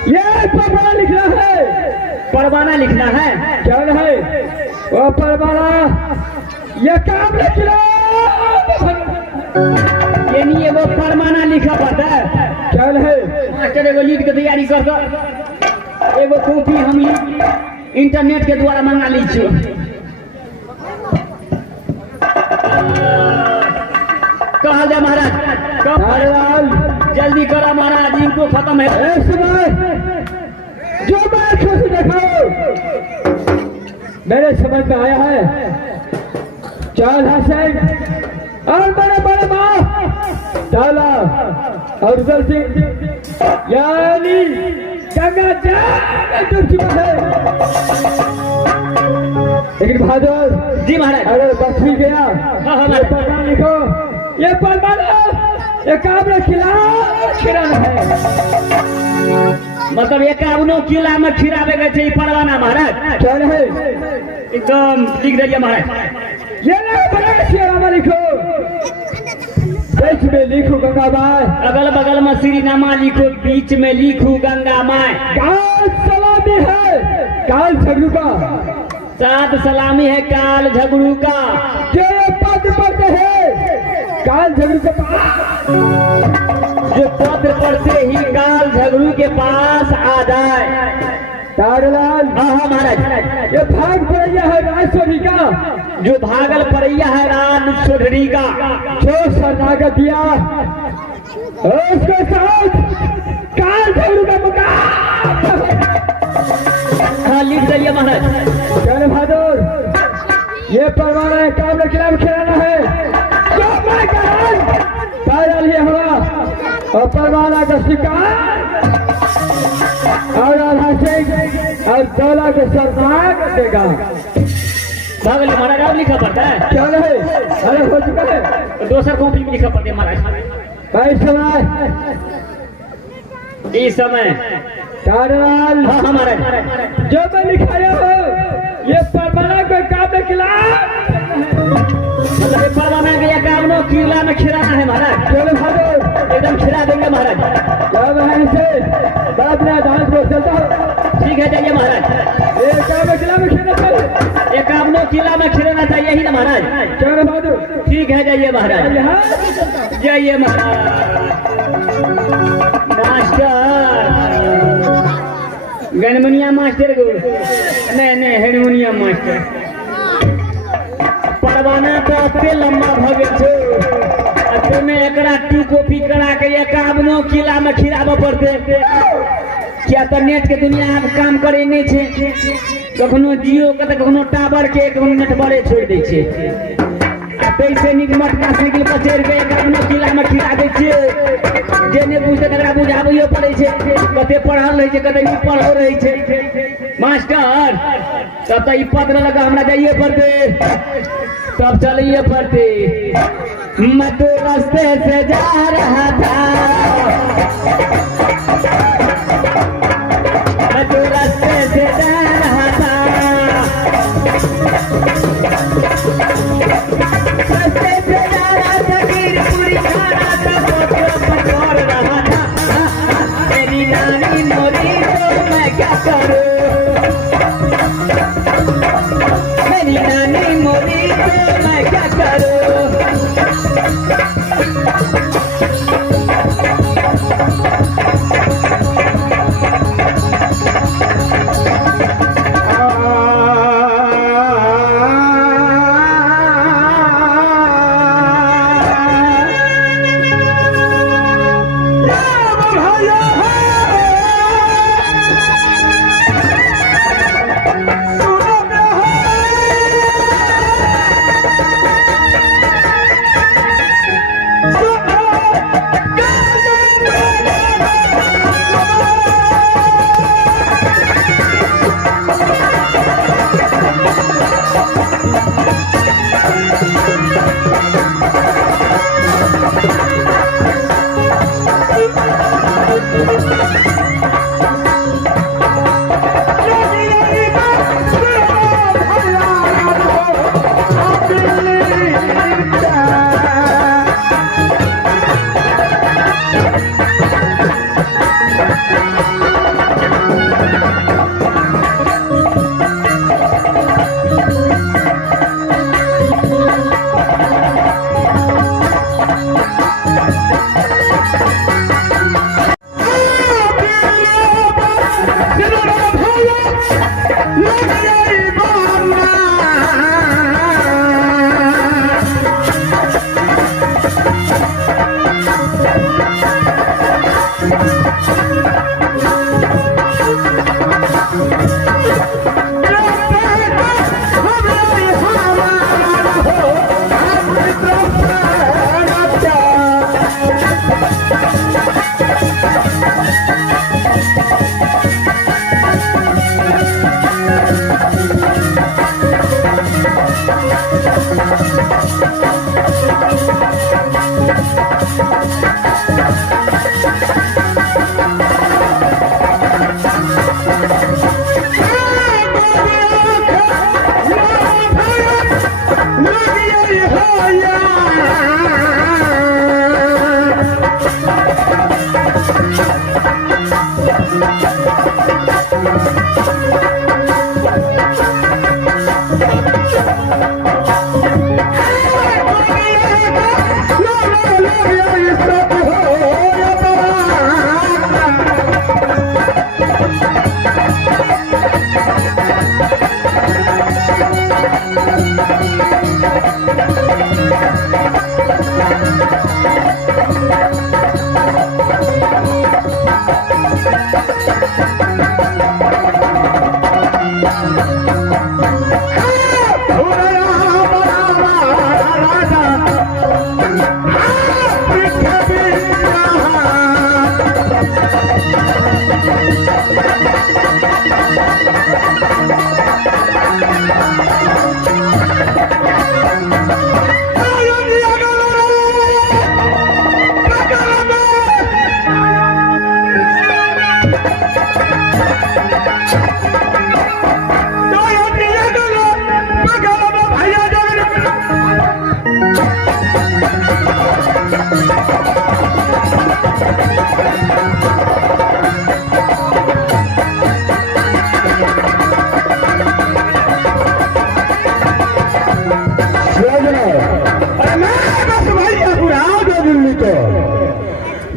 ये परवाना लिखना है। परवाना लिखना है क्या है वो परवाना, ये काम लिखना ये नहीं है वो परवाना लिखा पड़ता है। क्या है मास्टर एगो लीड के तैयारी कर दो, एगो कॉपी हम इंटरनेट के द्वारा मंगा ली छो। कहा जाए महाराज जल्दी करा महाराज इनको खत्म है। जो मैं खुश दिखाओ मेरे समझ में आया है। चाल हसैन और बड़े बड़े माँ ताला और रुदल सिंह यानी गंगा जल डूब चुका है। लेकिन बहादुर जी महाराज। अगर बच भी गया हाँ, ये परवान लिखो, ये परवान ये काम ना खिलाना है। मतलब एकावनो किला में खिरावे के चाहिए परवाना महाराज। क्या है एकदम लिख दीजिए महाराज। ये ना बड़ा खिलाना लिखो, बीच में लिखो गंगा माई, अगल बगल में श्री नामा लिखो, बीच में लिखो गंगा माई। काल सलामी है काल झगड़ू का, साथ सलामी है काल झगड़ू का। जो पद पढ़ते है काल झगड़ू के पास, जो पत्र पढ़ते ही काल झगड़ू के पास आ जाए। तारलाल हाँ महाराज। ये भाग पड़िया है राजसोनी का, जो भागल पड़ैया है रान सोढ़री का, जो शरणागत दिया उसके साथ काल झगड़ू का मुकाबला। हाँ लिख दीजिए महाराज। चल बहादुर, ये परवाना काम के खिलाफ खिलाना है। जो मैं काल ये हुआ और परवाना का शिकार और आधा सिंह और दौला के सरदार देगा। भागल महाराज और लिखा पड़ता है। क्या है? अरे हो चुका है, तो दूसरा कॉपी में लिखा पड़ता है महाराज। भाई समय इस समय तारलाल हाँ महाराज। जो मैं लिखाया हो ये परवाना को काम के खिलाफ, मतलब ये परवाना के एकावनो किला में खिराना है महाराज। चलो बहादुर एकदम खिला देंगे महाराज। जब से बात में डांस को चलता हो। ठीक है जाइए महाराज। ये काम के खिलाफ खेलना चाहिए, एकावनो किला में खिलाना चाहिए ही ना महाराज। चलो बहादुर ठीक है जाइए महाराज। यहाँ जाइए महाराज। मास्टर गनमनिया मास्टर को नहीं हेडमुनिया मास्टर परवाना तो अते लंबा भगे छो, अते में एकरा टू कॉपी करा के एकावनो किला में खिलाबे पड़ते। क्या तो नेट के दुनिया अब काम करे नहीं छे, कखनो जियो के तो कखनो टावर के कखनो नेटवर्क छोड़ दै छे। पैसे निक मटका साइकिल पर चढ़ के एकावनो किला में खिला दै छे। जे ने बुझते तकरा बुझाबैयो पड़े छे, कते पढ़ल रहे छे कते नहीं पढ़ल रहे छे। मास्टर तब तो ई पत्र लगा हमरा जाइए पड़ते, तब चलिए पड़ते। मैं तो रास्ते से जा रहा था, मैं तो रास्ते से जा रहा था, रास्ते से जा रहा था, गिर पूरी खा रहा था, फोटो पकड़ रहा था। मेरी नानी मोरी तो मैं क्या करूं, मेरी नानी मोरी तो मैं क्या करूं।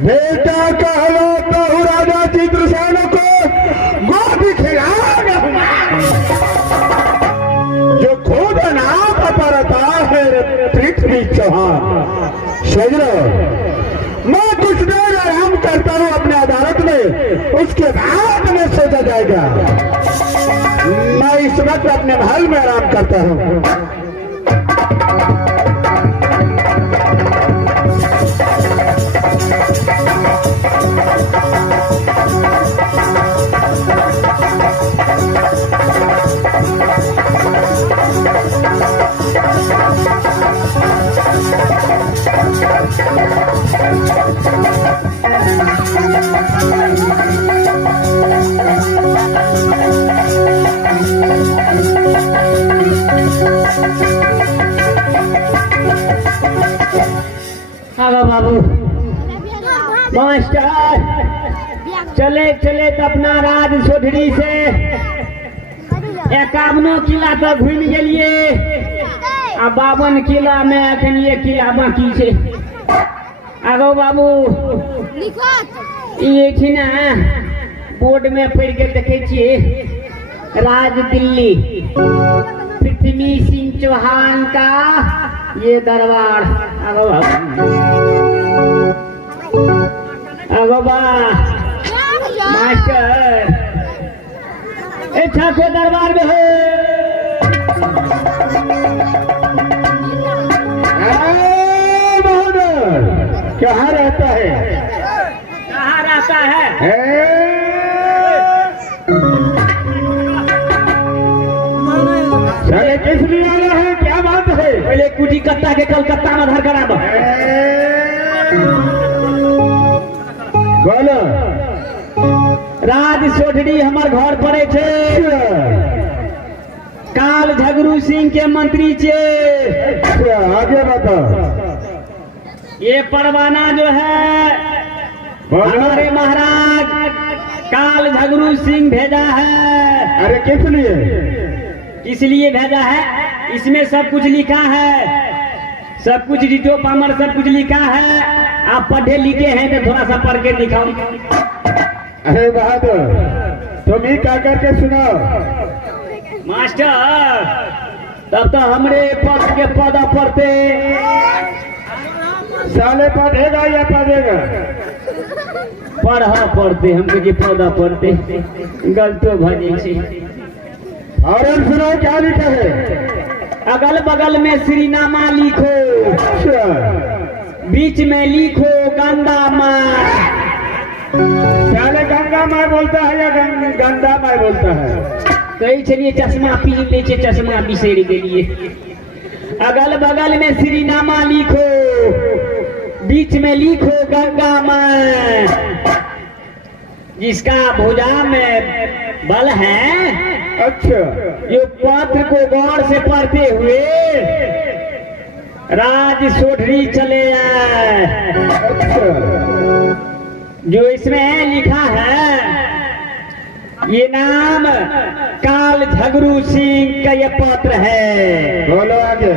बेटा कहलाता हूँ राजा चित्रसेन को गोद खिलाना, जो खुद नाम परता है पृथ्वी चौहान। सजनो, मैं कुछ देर आराम करता हूँ अपने अदालत में, उसके बाद में सोचा जाएगा। मैं इस वक्त अपने महल में आराम करता हूँ। आगा बाबू मास्टर, चले चले तो अपना राज सोधरी से 51 किला तक घूम गेलिए, आ 52 किला में अखन ये किला बाकी है। आगो बाबू ये छी ना बोर्ड में पढ़ के देखे छिए, राज दिल्ली पृथ्वी सिंह चौहान का ये दरबार। आगो बाबू, आगो बा मास्टर, अच्छा को दरबार में है। कहाँ रहता है? कहाँ रहता है? चले किस लिए आया है? क्या बात है? पहले कुटी कत्ता के कलकत्ता में धर करा दो। बोलो। राज सोढ़ी हमार घर पड़े थे, काल झगरू सिंह के मंत्री छे। आगे बताओ। ये परवाना जो है हमारे महाराज काल झगरू सिंह भेजा है। अरे किस लिए? इसलिए भेजा है, इसमें सब कुछ लिखा है, सब कुछ डिटो पामर सब कुछ लिखा है। आप पढ़े लिखे हैं तो थोड़ा सा पढ़ के दिखाओ। अरे बहादुर, तुम ही क्या करके सुनाओ। मास्टर, तब तो हमरे पद के पद पढ़ते। साले पढ़ेगा या पढ़ेगा? पढ़ा पढ़ते, हमके के पौधा पढ़ते गलतो भजे छे। और सुनो क्या लिखा है? अगल बगल में श्रीनामा लिखो, बीच में लिखो गंगा माँ। साले गंगा माँ बोलता है या गंगा माँ बोलता है? कही चलिए चश्मा पी ले, चश्मा बिसेर के लिए। अगल बगल में श्री नामा लिखो, बीच में लिखो गंगा माँ। जिसका भुजा में बल है, अच्छा, जो पत्र को गौर से पढ़ते हुए राज सोढ़ी चले आए। अच्छा, जो इसमें लिखा है, ये नाम काल झगरू सिंह का ये पत्र है। बोलो आगे।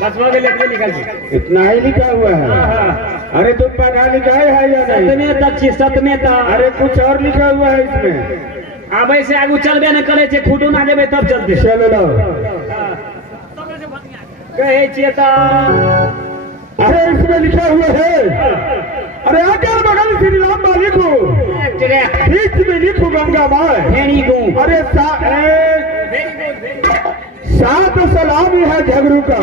बस हो गया, निकल गया। इतना ही लिखा हुआ है? अरे तुम पढ़ा लिखा है या नहीं? सतमे तक छी, सतमे तक। अरे कुछ और लिखा हुआ है इसमें। अब ऐसे आगू चलबे न करे छे, खुटू ना देबे तब चलते। चलो लो। कहे छिए तो अरे इसमें लिखा हुआ है, अरे आगे बगल श्री राम लिखो, बीच में लिखो गंगा माँ। भेड़ी गूं। अरे सात सलामी है झगड़ू का।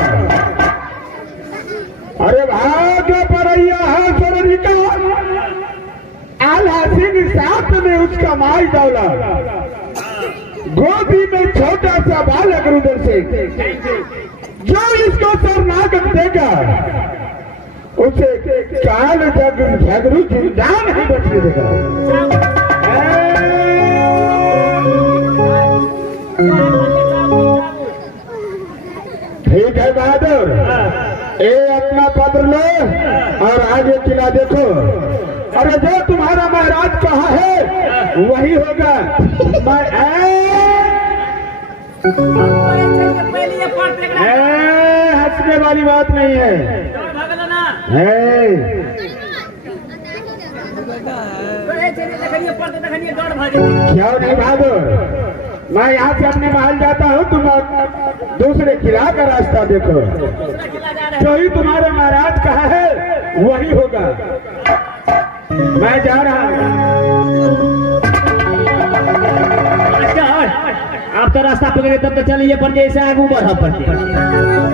अरे भाग्य परैया है सररिका, आला सिंह साथ में उसका माई दौला, गोदी में छोटा सा बालक रुदल सिंह। जो इसको शरणागत देगा उसे काल झगड़ू जिंदा नहीं बचने देगा। ठीक है बहादुर, ये अपना पत्र लो और आगे किला देखो। अरे जो तुम्हारा महाराज कहा है वही होगा। हंसने वाली बात नहीं है। क्यों नहीं बहादुर, मैं यहाँ से अपने महल जाता हूँ, तुम दूसरे किला का रास्ता देखो। जो ही तुम्हारे महाराज कहा है वही होगा। मैं जा रहा हूँ। आप तो रास्ता पकड़े तब तो चलिए, पर जैसे आगू बढ़ा पड़ते।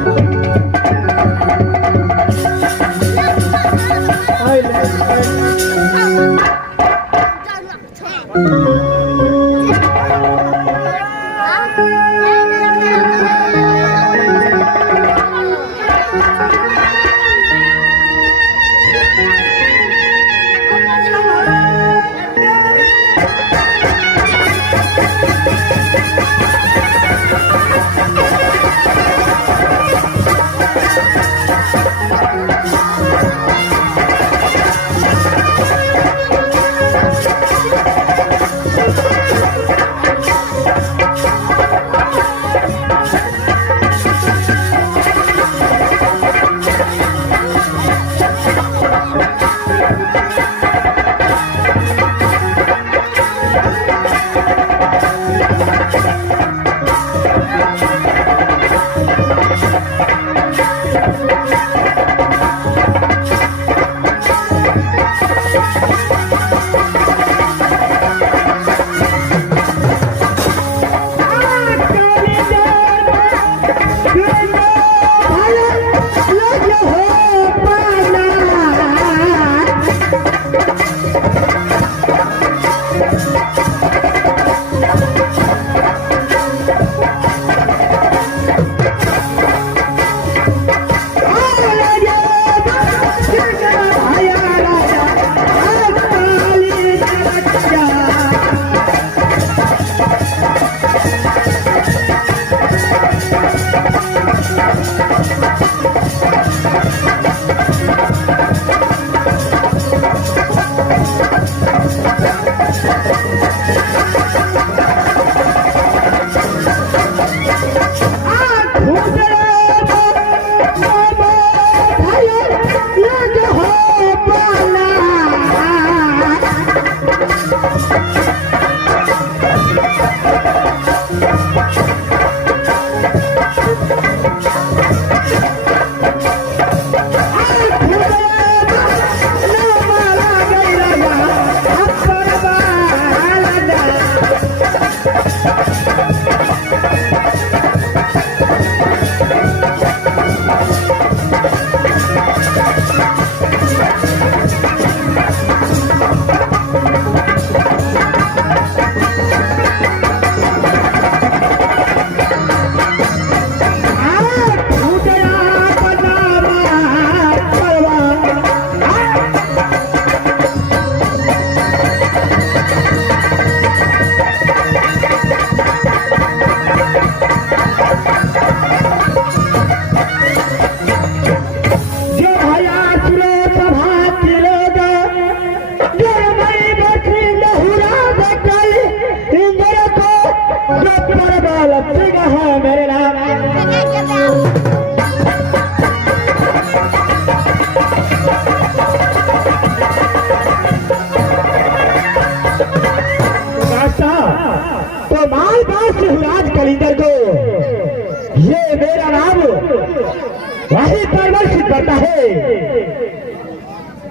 प्रदर्शित करता है।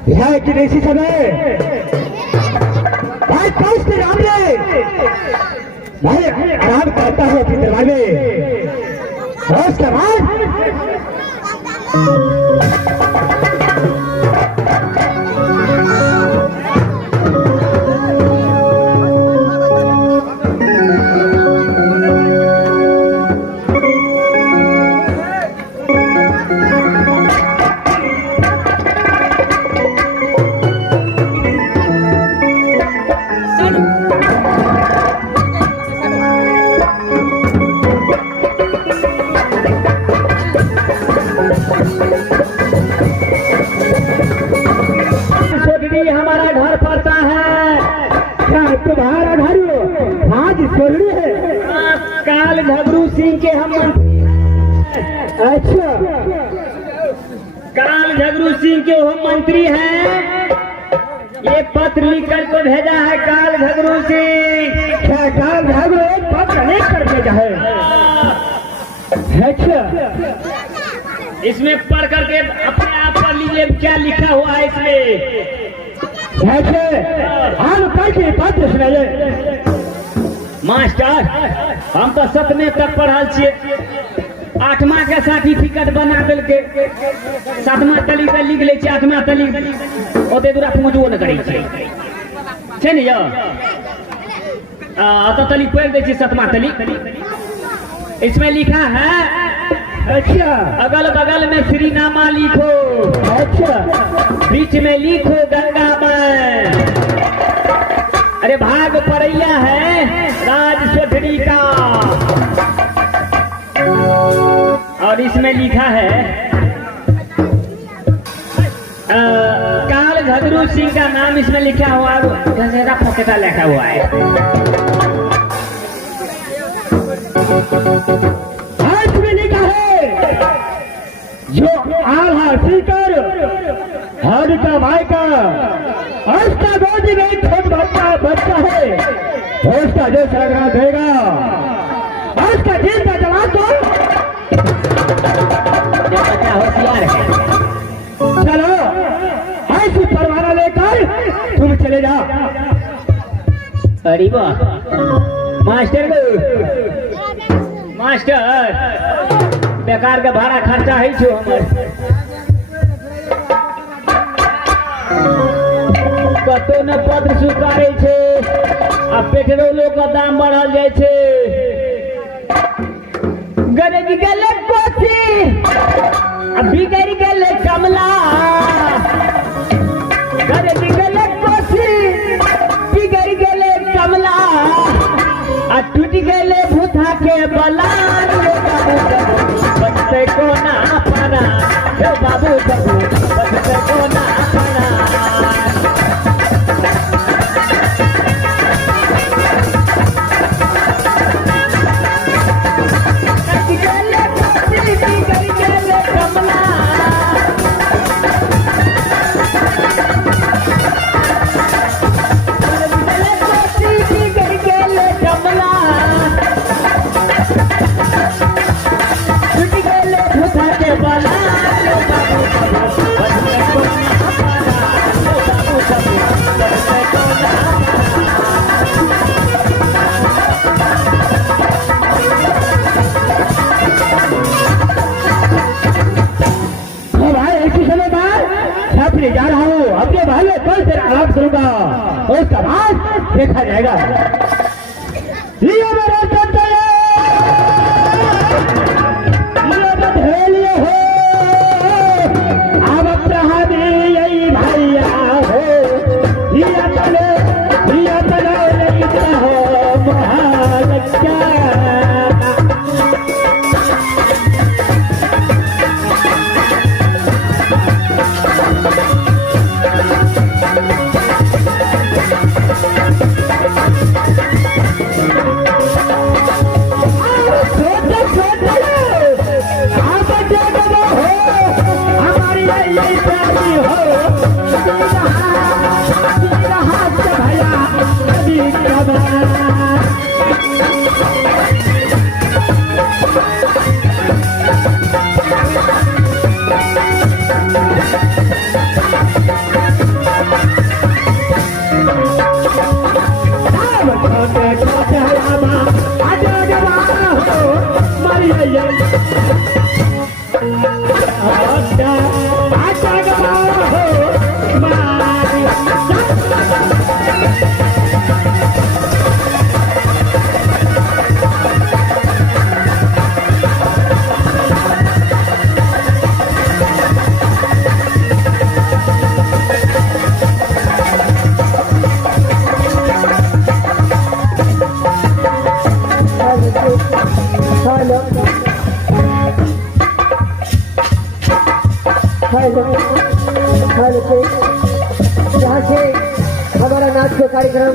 यह कि इसी समय भाई कौश के नाम में मैं आराम करता हूँ अपने दरबार में। और उसके बाद हमारा घर पड़ता है। क्या तुम्हारा घर आज सोलड़ी है? काल झगरू सिंह के हम अच्छा, काल झगरू सिंह के होम मंत्री हैं। ये पत्र लिख कर को भेजा है काल झगरू सिंह। क्या काल झगड़ू एक पत्र लिख कर भेजा है? अच्छा, इसमें पढ़ करके अपने आप पढ़ लीजिए क्या लिखा हुआ है इसमें। हम कल के पत्र सुनाइए। मास्टर हम तो 7वें तक पढ़ल छियै, 8वां के सर्टिफिकेट बना दिल के 7वां तली पे लिख ले छियै, 8वां तली ओते दूरा पहुंचबो न करै छै ने यौ। तो तली पढ़ दै छियै 7वां तली। इसमें लिखा है अच्छा, अगल बगल में श्रीनामा लिखो, अच्छा, बीच में लिखो गंगा में। अरे भाग पड़ैया है राज सोधरी का। और इसमें लिखा है काल झगरू सिंह का नाम इसमें लिखा हुआ है, गजेरा फकेटा लिखा हुआ है। आज में लिखा है जो आल्हा सीकर हर का भाई का उसका गोदी में छोट बच्चा है, उसका जो सरगना देगा उसका दिल का जवाब दो। बच्चा होशियार है। चलो ऐसी परवाना लेकर तुम चले जाओ। अरे वाह मास्टर मास्टर बेकार के भाड़ा खर्चा है छो हमर। कतो न पत्र स्वीकारे छे, आ पेट्रोलो का दाम बढ़ल जाय छे। गरज गेले कोठी आ बिगड़ गेले कमला, गरज गेले कोठी बिगड़ गेले कमला, आ टूट गेले भूथा के बलान। बचते को ना पाना हे बाबू बाबू, बचते को ना पाना। जा रहा हूँ अपने भाई कल से आराम करूंगा, उसका बाद देखा जाएगा। लियो मेरे संतरे, लियो बधेलिए हो, अब प्रहादी यही भैया हो, लिया तले नहीं हो महालक्ष्या। यहाँ से हमारा नाच का कार्यक्रम